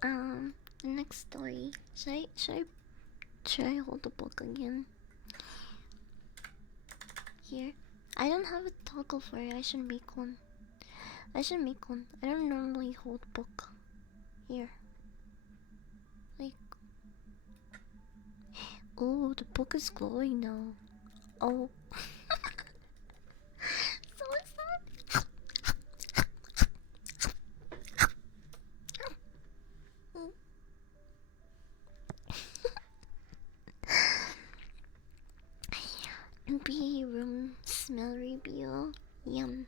The next story. Should I hold the book again? Here. I don't have a toggle for it. I should make one. I don't normally hold book. Here. Like. Oh, the book is glowing now. Oh. So what's that? BA room smell review. Yum.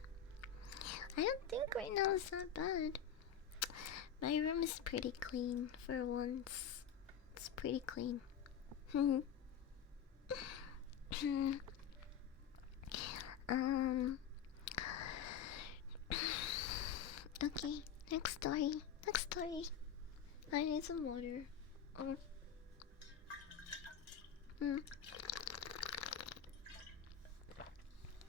I don't think right now is that bad. My room is pretty clean for once. It's pretty clean. Okay, next story. I need some water.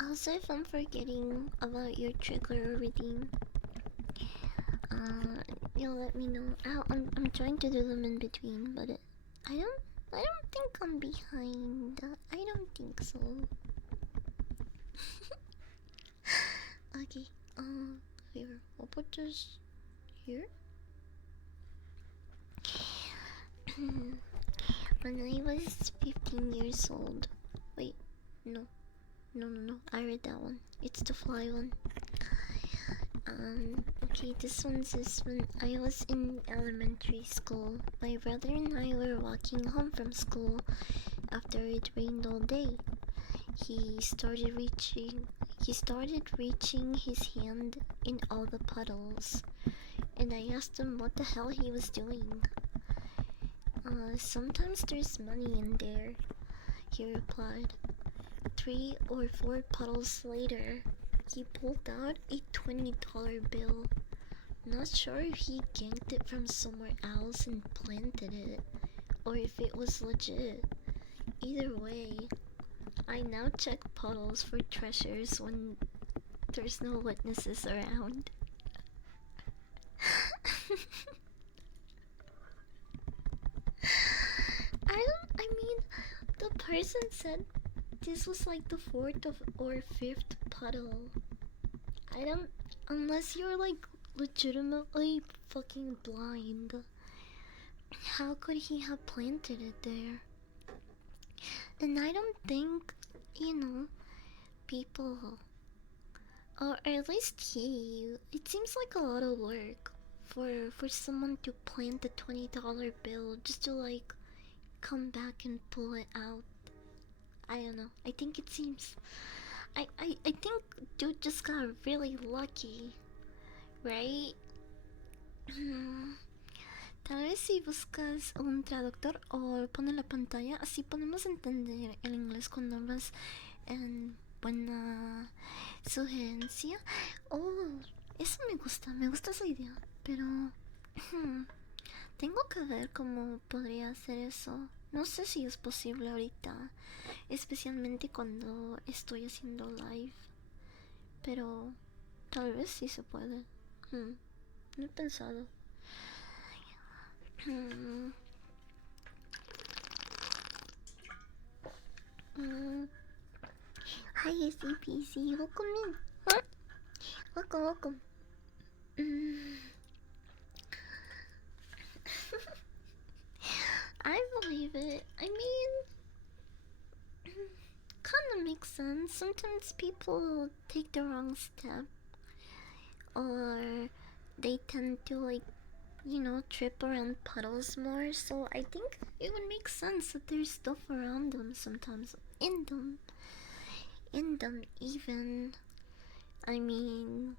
Also, if I'm forgetting about your trigger redeem, you'll let me know. I'm trying to do them in between, but I don't I don't think I'm behind. I don't think so. Okay, here. I'll put this here. When I was 15 years old. Wait, no. No. I read that one. It's the fly one. Okay, this one says when I was in elementary school, my brother and I were walking home from school after it rained all day. He started reaching he started reaching his hand in all the puddles, and I asked him what the hell he was doing. Sometimes there's money in there, he replied. 3 or 4 puddles later, he pulled out a $20 bill. Not sure if he ganked it from somewhere else and planted it, or if it was legit. Either way, I now check puddles for treasures when there's no witnesses around. I mean, the person said this was like the fourth or fifth puddle. I don't, unless you're like legitimately fucking blind. How could he have planted it there? And I don't think, people, or at least he, it seems like a lot of work for someone to plant the $20 bill just to like come back and pull it out. I don't know. I think it seems. I think dude just got really lucky, right? Tal vez si buscas un traductor o pone en la pantalla, así podemos entender el inglés cuando hablas en buena sugerencia. Oh, eso me gusta esa idea, pero tengo que ver cómo podría hacer eso. No sé si es posible ahorita, especialmente cuando estoy haciendo live, pero tal vez sí se puede. No he pensado. Hi, ACPC. Welcome in. Huh? Welcome. I believe it. I mean, kinda makes sense. Sometimes people take the wrong step, or they tend to like, trip around puddles more. So I think it would make sense that there's stuff around them sometimes. In them even. I mean,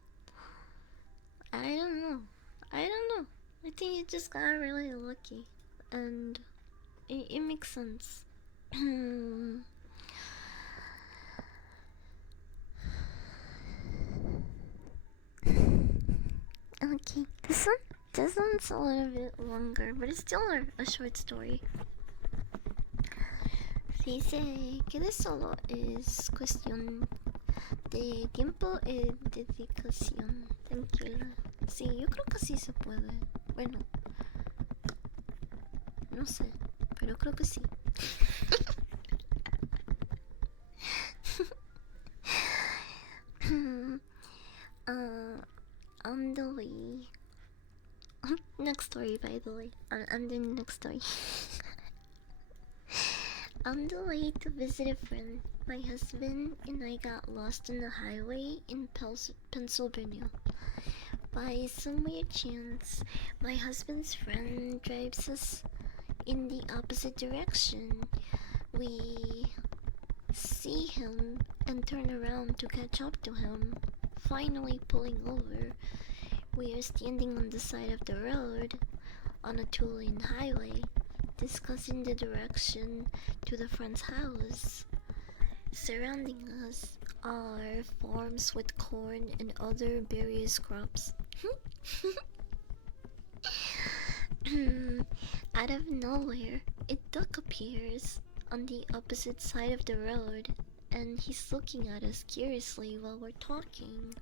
I don't know. I think you just got really lucky, and it makes sense. Okay, this one's a little bit longer, but it's still a short story. Dice que de solo es cuestión de tiempo y dedicación. Tranquila. Sí, yo creo que sí se puede. Bueno, no sé, pero creo que sí. On the way. Next story, by the way. I'm doing the next story. On the way to visit a friend, my husband and I got lost on the highway in Pennsylvania. By some weird chance, my husband's friend drives us in the opposite direction. We see him and turn around to catch up to him. Finally pulling over, we are standing on the side of the road on a 2-lane highway, discussing the direction to the friend's house. Surrounding us are farms with corn and other various crops. Out of nowhere, a duck appears on the opposite side of the road, and he's looking at us curiously while we're talking.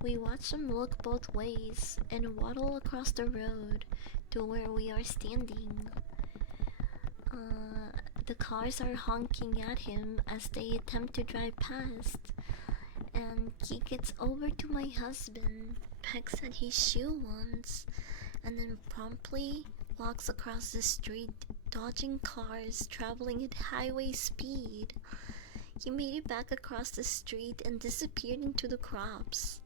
We watch him look both ways and waddle across the road to where we are standing. the cars are honking at him as they attempt to drive past. And he gets over to my husband, pecks at his shoe once, and then promptly walks across the street, dodging cars traveling at highway speed. He made it back across the street and disappeared into the crops.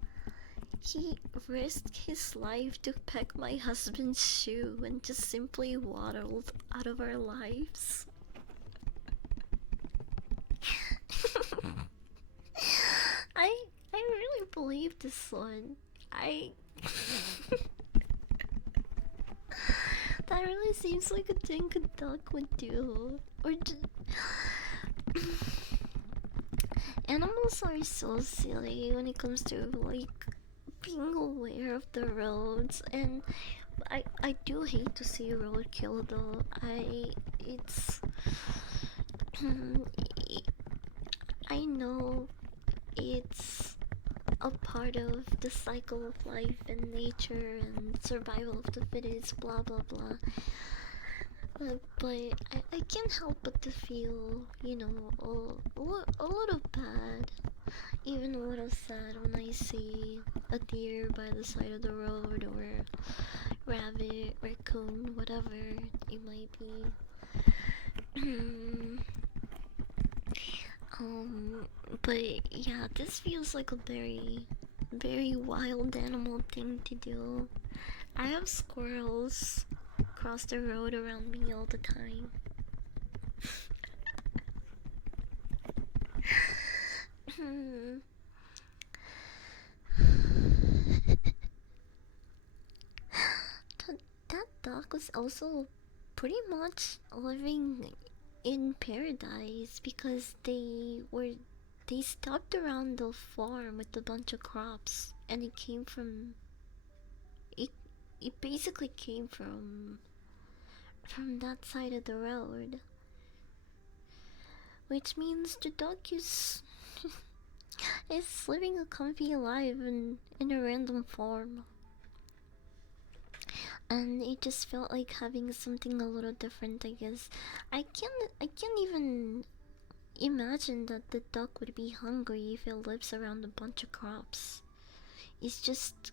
He risked his life to peck my husband's shoe and just simply waddled out of our lives. I really believe this one. That really seems like a thing a duck would do. Or just... Animals are so silly when it comes to like being aware of the roads, and I do hate to see roadkill though. It's I know it's a part of the cycle of life and nature and survival of the fittest, blah blah blah. But I can't help but to feel, you know, a little bad, even a little sad when I see a deer by the side of the road, or rabbit, raccoon, whatever it might be. But yeah, this feels like a very, very wild animal thing to do. I have squirrels cross the road around me all the time. That dog was also pretty much living in paradise because they stopped around the farm with a bunch of crops, and it it basically came from that side of the road, which means the dog is living a comfy life in a random farm. And it just felt like having something a little different, I guess. I can't even imagine that the duck would be hungry if it lives around a bunch of crops. It's just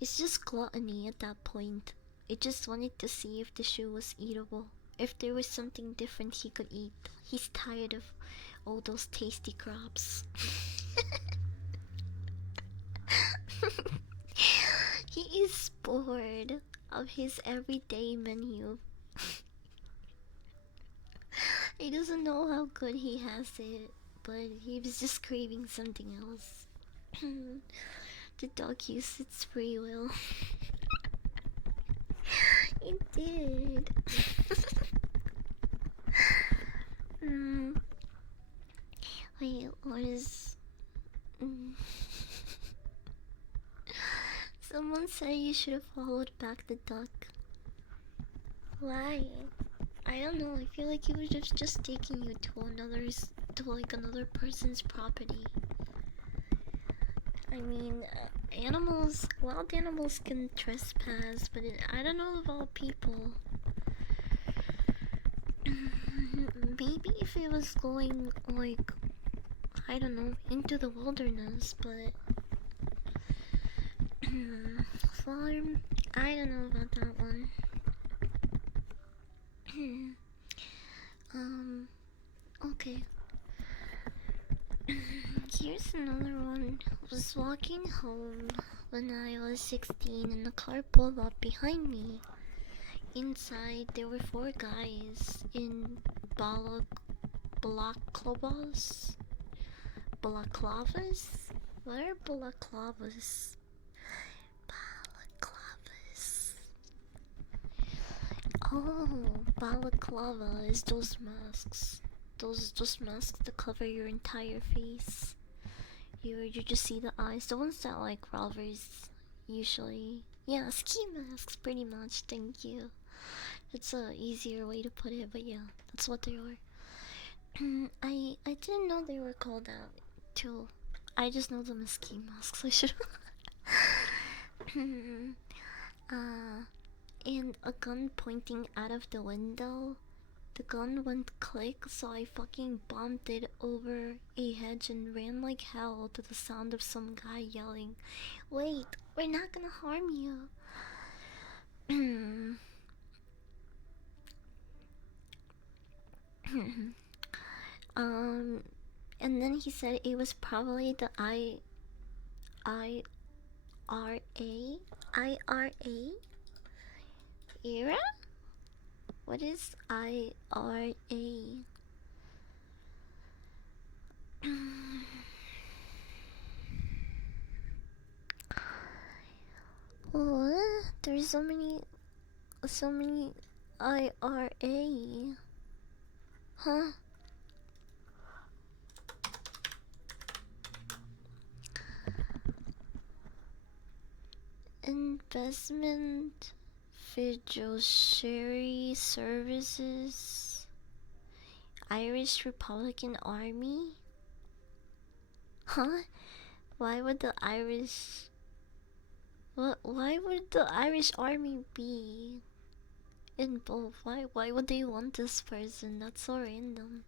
it's just gluttony at that point. It just wanted to see if the shoe was eatable. If there was something different he could eat. He's tired of all those tasty crops. He is bored of his everyday menu. He doesn't know how good he has it, but he was just craving something else. The dog used its free will. It did. Wait, what is... Someone said you should have followed back the duck. Why? I don't know. I feel like he was just taking you to another person's property. I mean, wild animals can trespass, but I don't know about people. Maybe if it was going, like, I don't know, into the wilderness, but farm, I don't know about that one. Okay. Here's another one. I was walking home when I was 16 and a car pulled up behind me. Inside, there were 4 guys in balaclavas? Balaclavas? What are balaclavas? Balaclavas. Oh, balaclava is those masks. Those masks that cover your entire face. You just see the eyes. The ones that like robbers usually. Yeah, ski masks pretty much, thank you. It's a easier way to put it, but yeah, that's what they are. I didn't know they were called that too. I just know them as ski masks. I should. And a gun pointing out of the window The gun went click, so I fucking bumped it over a hedge and ran like hell to the sound of some guy yelling, "Wait, we're not gonna harm you." um, and then he said it was probably the IRA era? What is IRA? What? There's so many IRA. Huh? Investment Fiduciary Services, Irish Republican Army? Huh? Why would the Irish... Why would the Irish Army be involved? Why would they want this person? That's so random.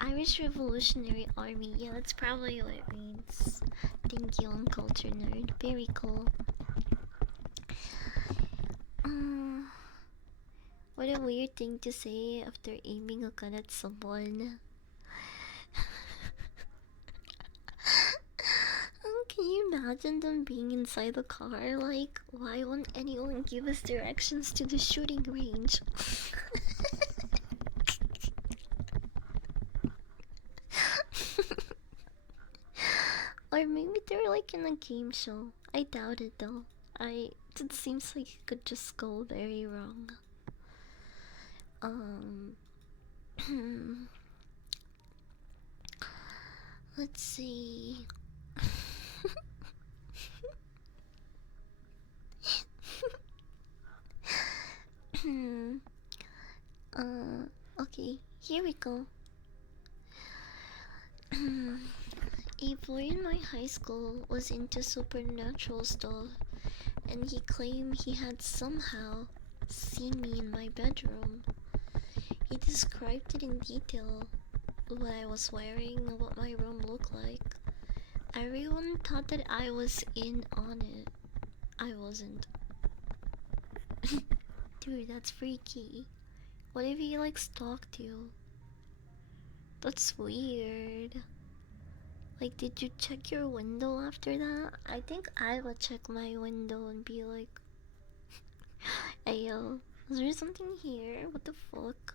Irish Revolutionary Army. Yeah, that's probably what it means. Thank you, Culture Nerd. Very cool. What a weird thing to say after aiming a gun at someone. Can you imagine them being inside the car? Like, why won't anyone give us directions to the shooting range? Or maybe they're like in a game show. I doubt it though. It seems like it could just go very wrong. Let's see. Okay, here we go. A boy in my high school was into supernatural stuff, and he claimed he had somehow seen me in my bedroom. He described it in detail, what I was wearing and what my room looked like. Everyone thought that I was in on it. I wasn't. Dude, that's freaky. What if he like stalked you? That's weird. Like, did you check your window after that? I think I would check my window and be like, hey yo, is there something here? What the fuck?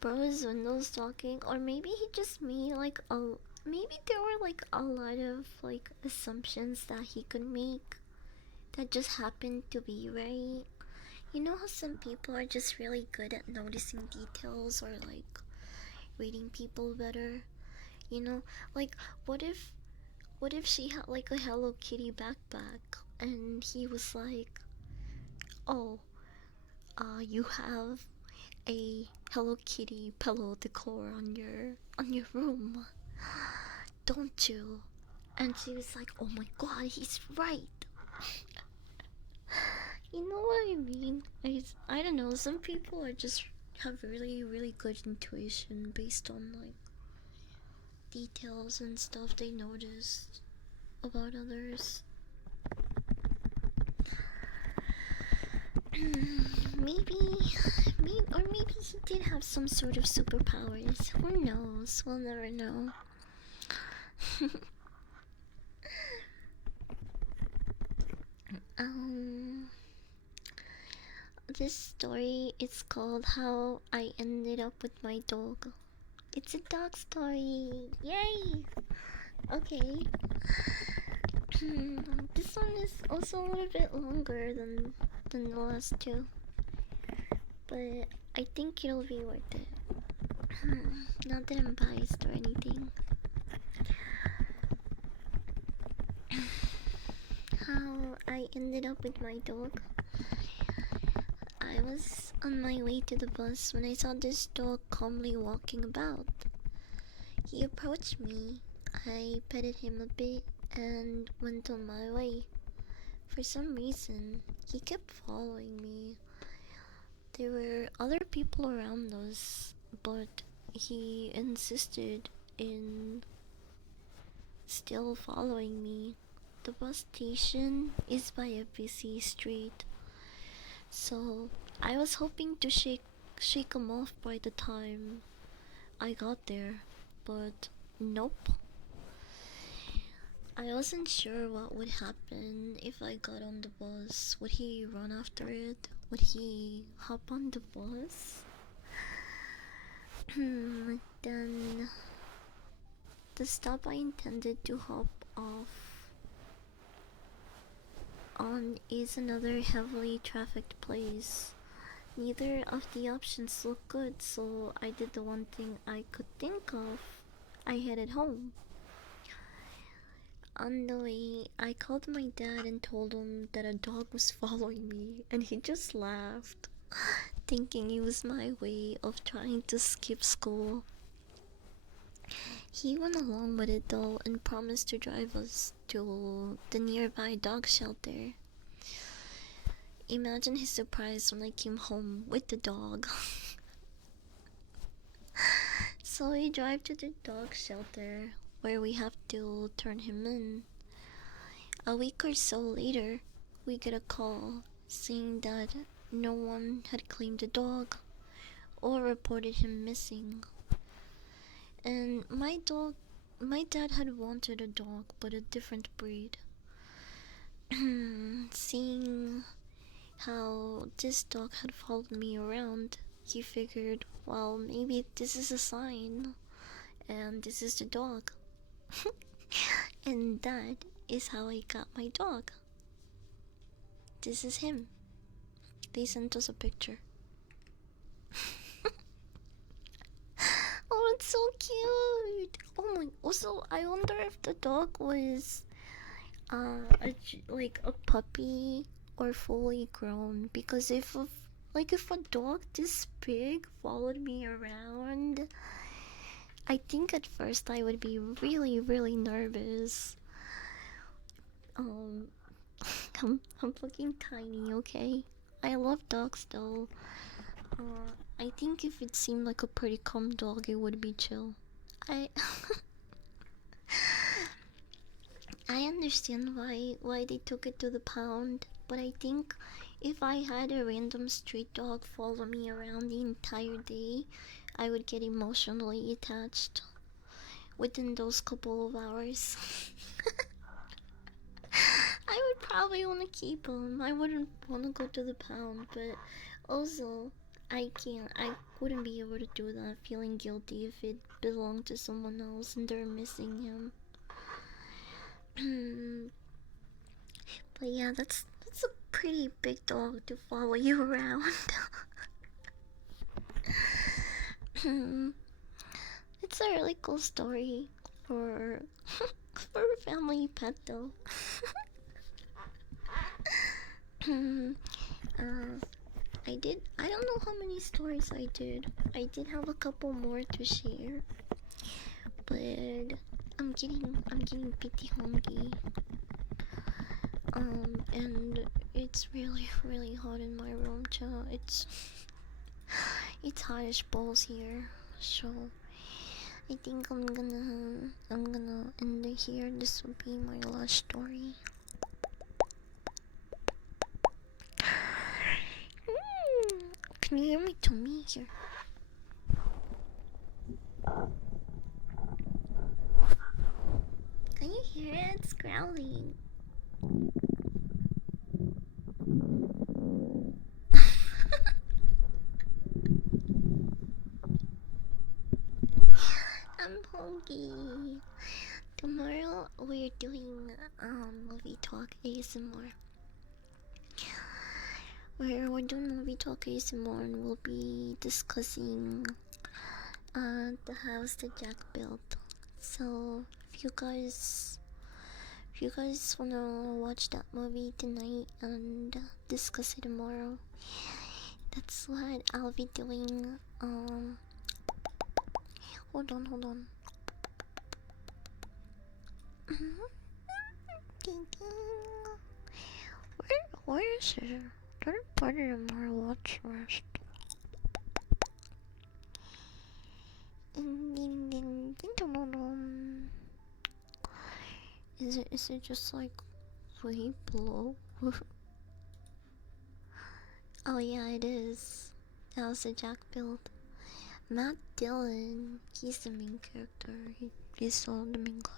Bro, his window's talking, or maybe he just made like maybe there were like a lot of like assumptions that he could make that just happened to be right. You know how some people are just really good at noticing details or like reading people better? You know, like what if she had like a Hello Kitty backpack and he was like, "Oh, you have a Hello Kitty pillow decor on your room, don't you?" And she was like, "Oh my god, he's right." You know what I mean? I don't know. Some people are just have really good intuition based on like details and stuff they noticed about others. maybe, or maybe he did have some sort of superpowers. Who knows? We'll never know. This story is called How I Ended Up with My Dog. It's a dog story. Yay! Okay. This one is also a little bit longer than the last two, but I think it'll be worth it. Not that I'm biased or anything. How I ended up with my dog. I was on my way to the bus when I saw this dog calmly walking about. He approached me. I petted him a bit and went on my way. For some reason, he kept following me. There were other people around us, but he insisted in still following me. The bus station is by a busy street, so I was hoping to shake him off by the time I got there, but nope. I wasn't sure what would happen if I got on the bus. Would he run after it? Would he hop on the bus? Then the stop I intended to hop off on is another heavily trafficked place. Neither of the options looked good, so I did the one thing I could think of. I headed home. On the way, I called my dad and told him that a dog was following me, and he just laughed, thinking it was my way of trying to skip school. He went along with it though and promised to drive us to the nearby dog shelter. Imagine his surprise when I came home with the dog. So we drive to the dog shelter where we have to turn him in. A week or so later, we get a call saying that no one had claimed the dog or reported him missing. And my dad had wanted a dog, but a different breed. Seeing how this dog had followed me around, he figured, well, maybe this is a sign, and this is the dog. And that is how I got my dog. This is him. They sent us a picture. Oh, it's so cute. Oh my. Also, I wonder if the dog was like a puppy or fully grown, because if a dog this big followed me around, I think at first I would be really nervous. um I'm looking tiny, okay? I love dogs though. I think if it seemed like a pretty calm dog, it would be chill. I I understand why they took it to the pound, but I think if I had a random street dog follow me around the entire day, I would get emotionally attached within those couple of hours. I would probably want to keep him. I wouldn't want to go to the pound, but also I wouldn't be able to do that, feeling guilty if it belonged to someone else and they're missing him. But yeah, that's a pretty big dog to follow you around. It's a really cool story for for a family pet though. uh, I don't know how many stories I did. I did have a couple more to share, but I'm getting pretty hungry. And it's really hot in my room, too. It's hot as balls here, so I think I'm gonna end it here. This will be my last story. Can you hear my tummy here? Can you hear it? It's growling. I'm hungry. Tomorrow we're doing movie talk ASMR. We're doing movie talk ASMR and we'll be discussing the house that Jack built. So if you guys wanna watch that movie tonight and discuss it tomorrow, that's what I'll be doing. Hold on. Where is it? Didn't put it in my watch list. Is it just like way below? Oh yeah, it is. That was a Jack build. Matt Dillon, he's the main character. He's still the main guy.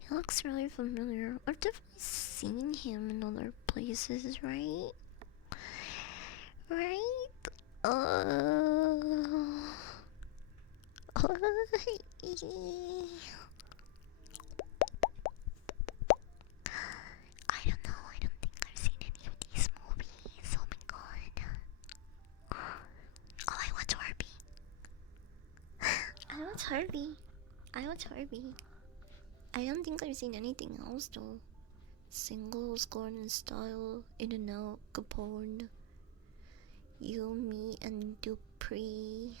He looks really familiar. I've definitely seen him in other places, right? Right? I don't know. I don't think I've seen any of these movies. Oh my god. Oh, I watch Herbie. I watch Herbie. I watch Herbie. I don't think I've seen anything else though. Singles, Gordon Style, In and Out, Capone, You, Me, and Dupree,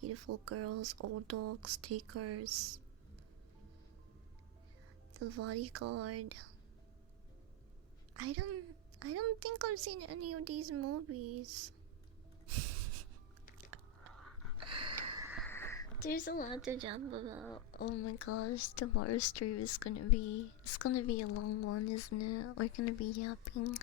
Beautiful Girls, Old Dogs, Takers, The Bodyguard. I don't think I've seen any of these movies. There's a lot to jump about. Oh my gosh, tomorrow's stream is it's gonna be a long one, isn't it? We're gonna be yapping.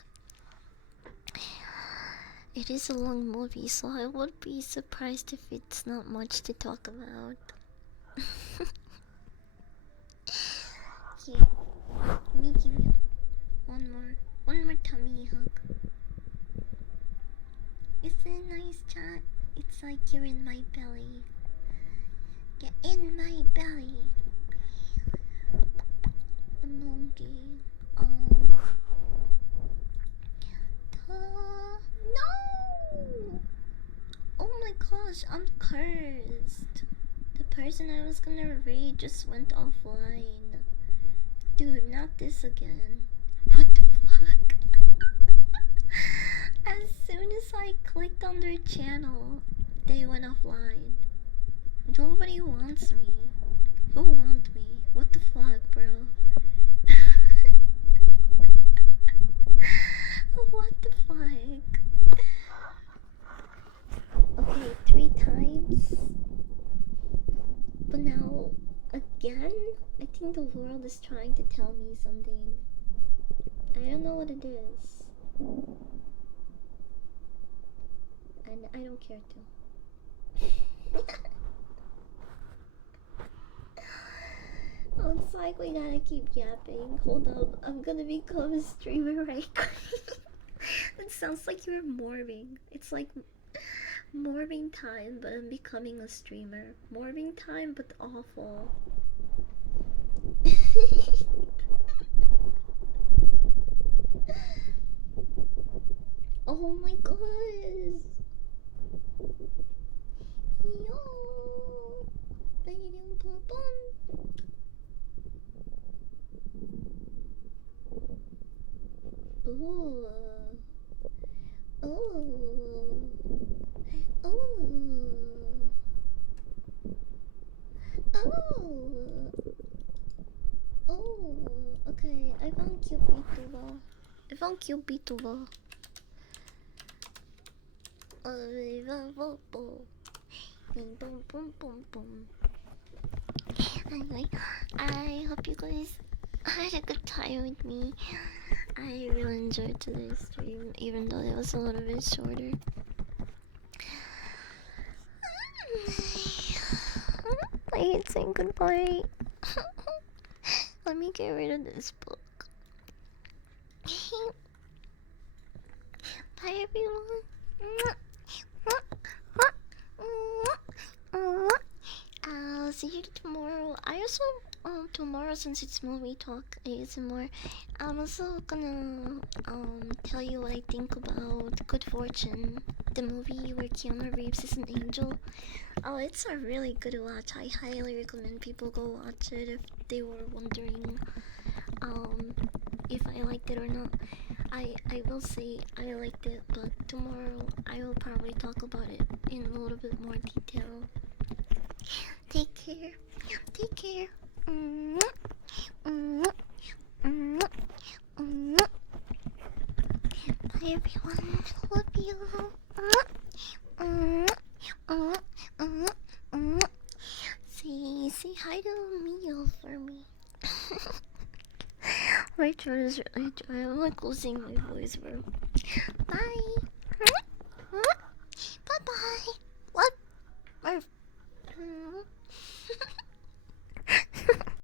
It is a long movie, so I would be surprised if it's not much to talk about. Here, let me give you one more tummy hug. It's a nice chat. It's like you're in my belly. Get in my belly. Emoji. No! Oh my gosh, I'm cursed. The person I was gonna raid just went offline. Dude, not this again. What the fuck? As soon as I clicked on their channel, they went offline. Nobody wants me. Who wants me? What the fuck, bro? What the fuck? Okay, 3 times. But now, again? I think the world is trying to tell me something. I don't know what it is. And I don't care to. Looks like we gotta keep yapping. Hold up, I'm gonna become a streamer right quick. It sounds like you're morbing. It's like morbing time, but I'm becoming a streamer. Morbing time, but awful. Oh my gosh! Yo! Baby, pop on! Ooh. Ooh. Ooh. Oh. Oh. Okay, I found cute VTuber. I found cute VTuber. Boom, boom, boom, boom, boom. Anyway, I hope you guys had a good time with me. I really enjoyed today's stream, even though it was a little bit shorter. I hate saying goodbye. Let me get rid of this book. Bye, everyone. I'll see you tomorrow. I also, tomorrow, since it's movie talk ASMR, I'm also gonna tell you what I think about Good Fortune, the movie where Keanu Reeves is an angel. Oh, it's a really good watch. I highly recommend people go watch it if they were wondering if I liked it or not. I will say I liked it, but tomorrow I will probably talk about it in a little bit more detail. Take care. Take care. everyone. Love you. Say hi to Mio for me. My throat is really dry. I'm like losing my voice, bro. Bye. Bye bye.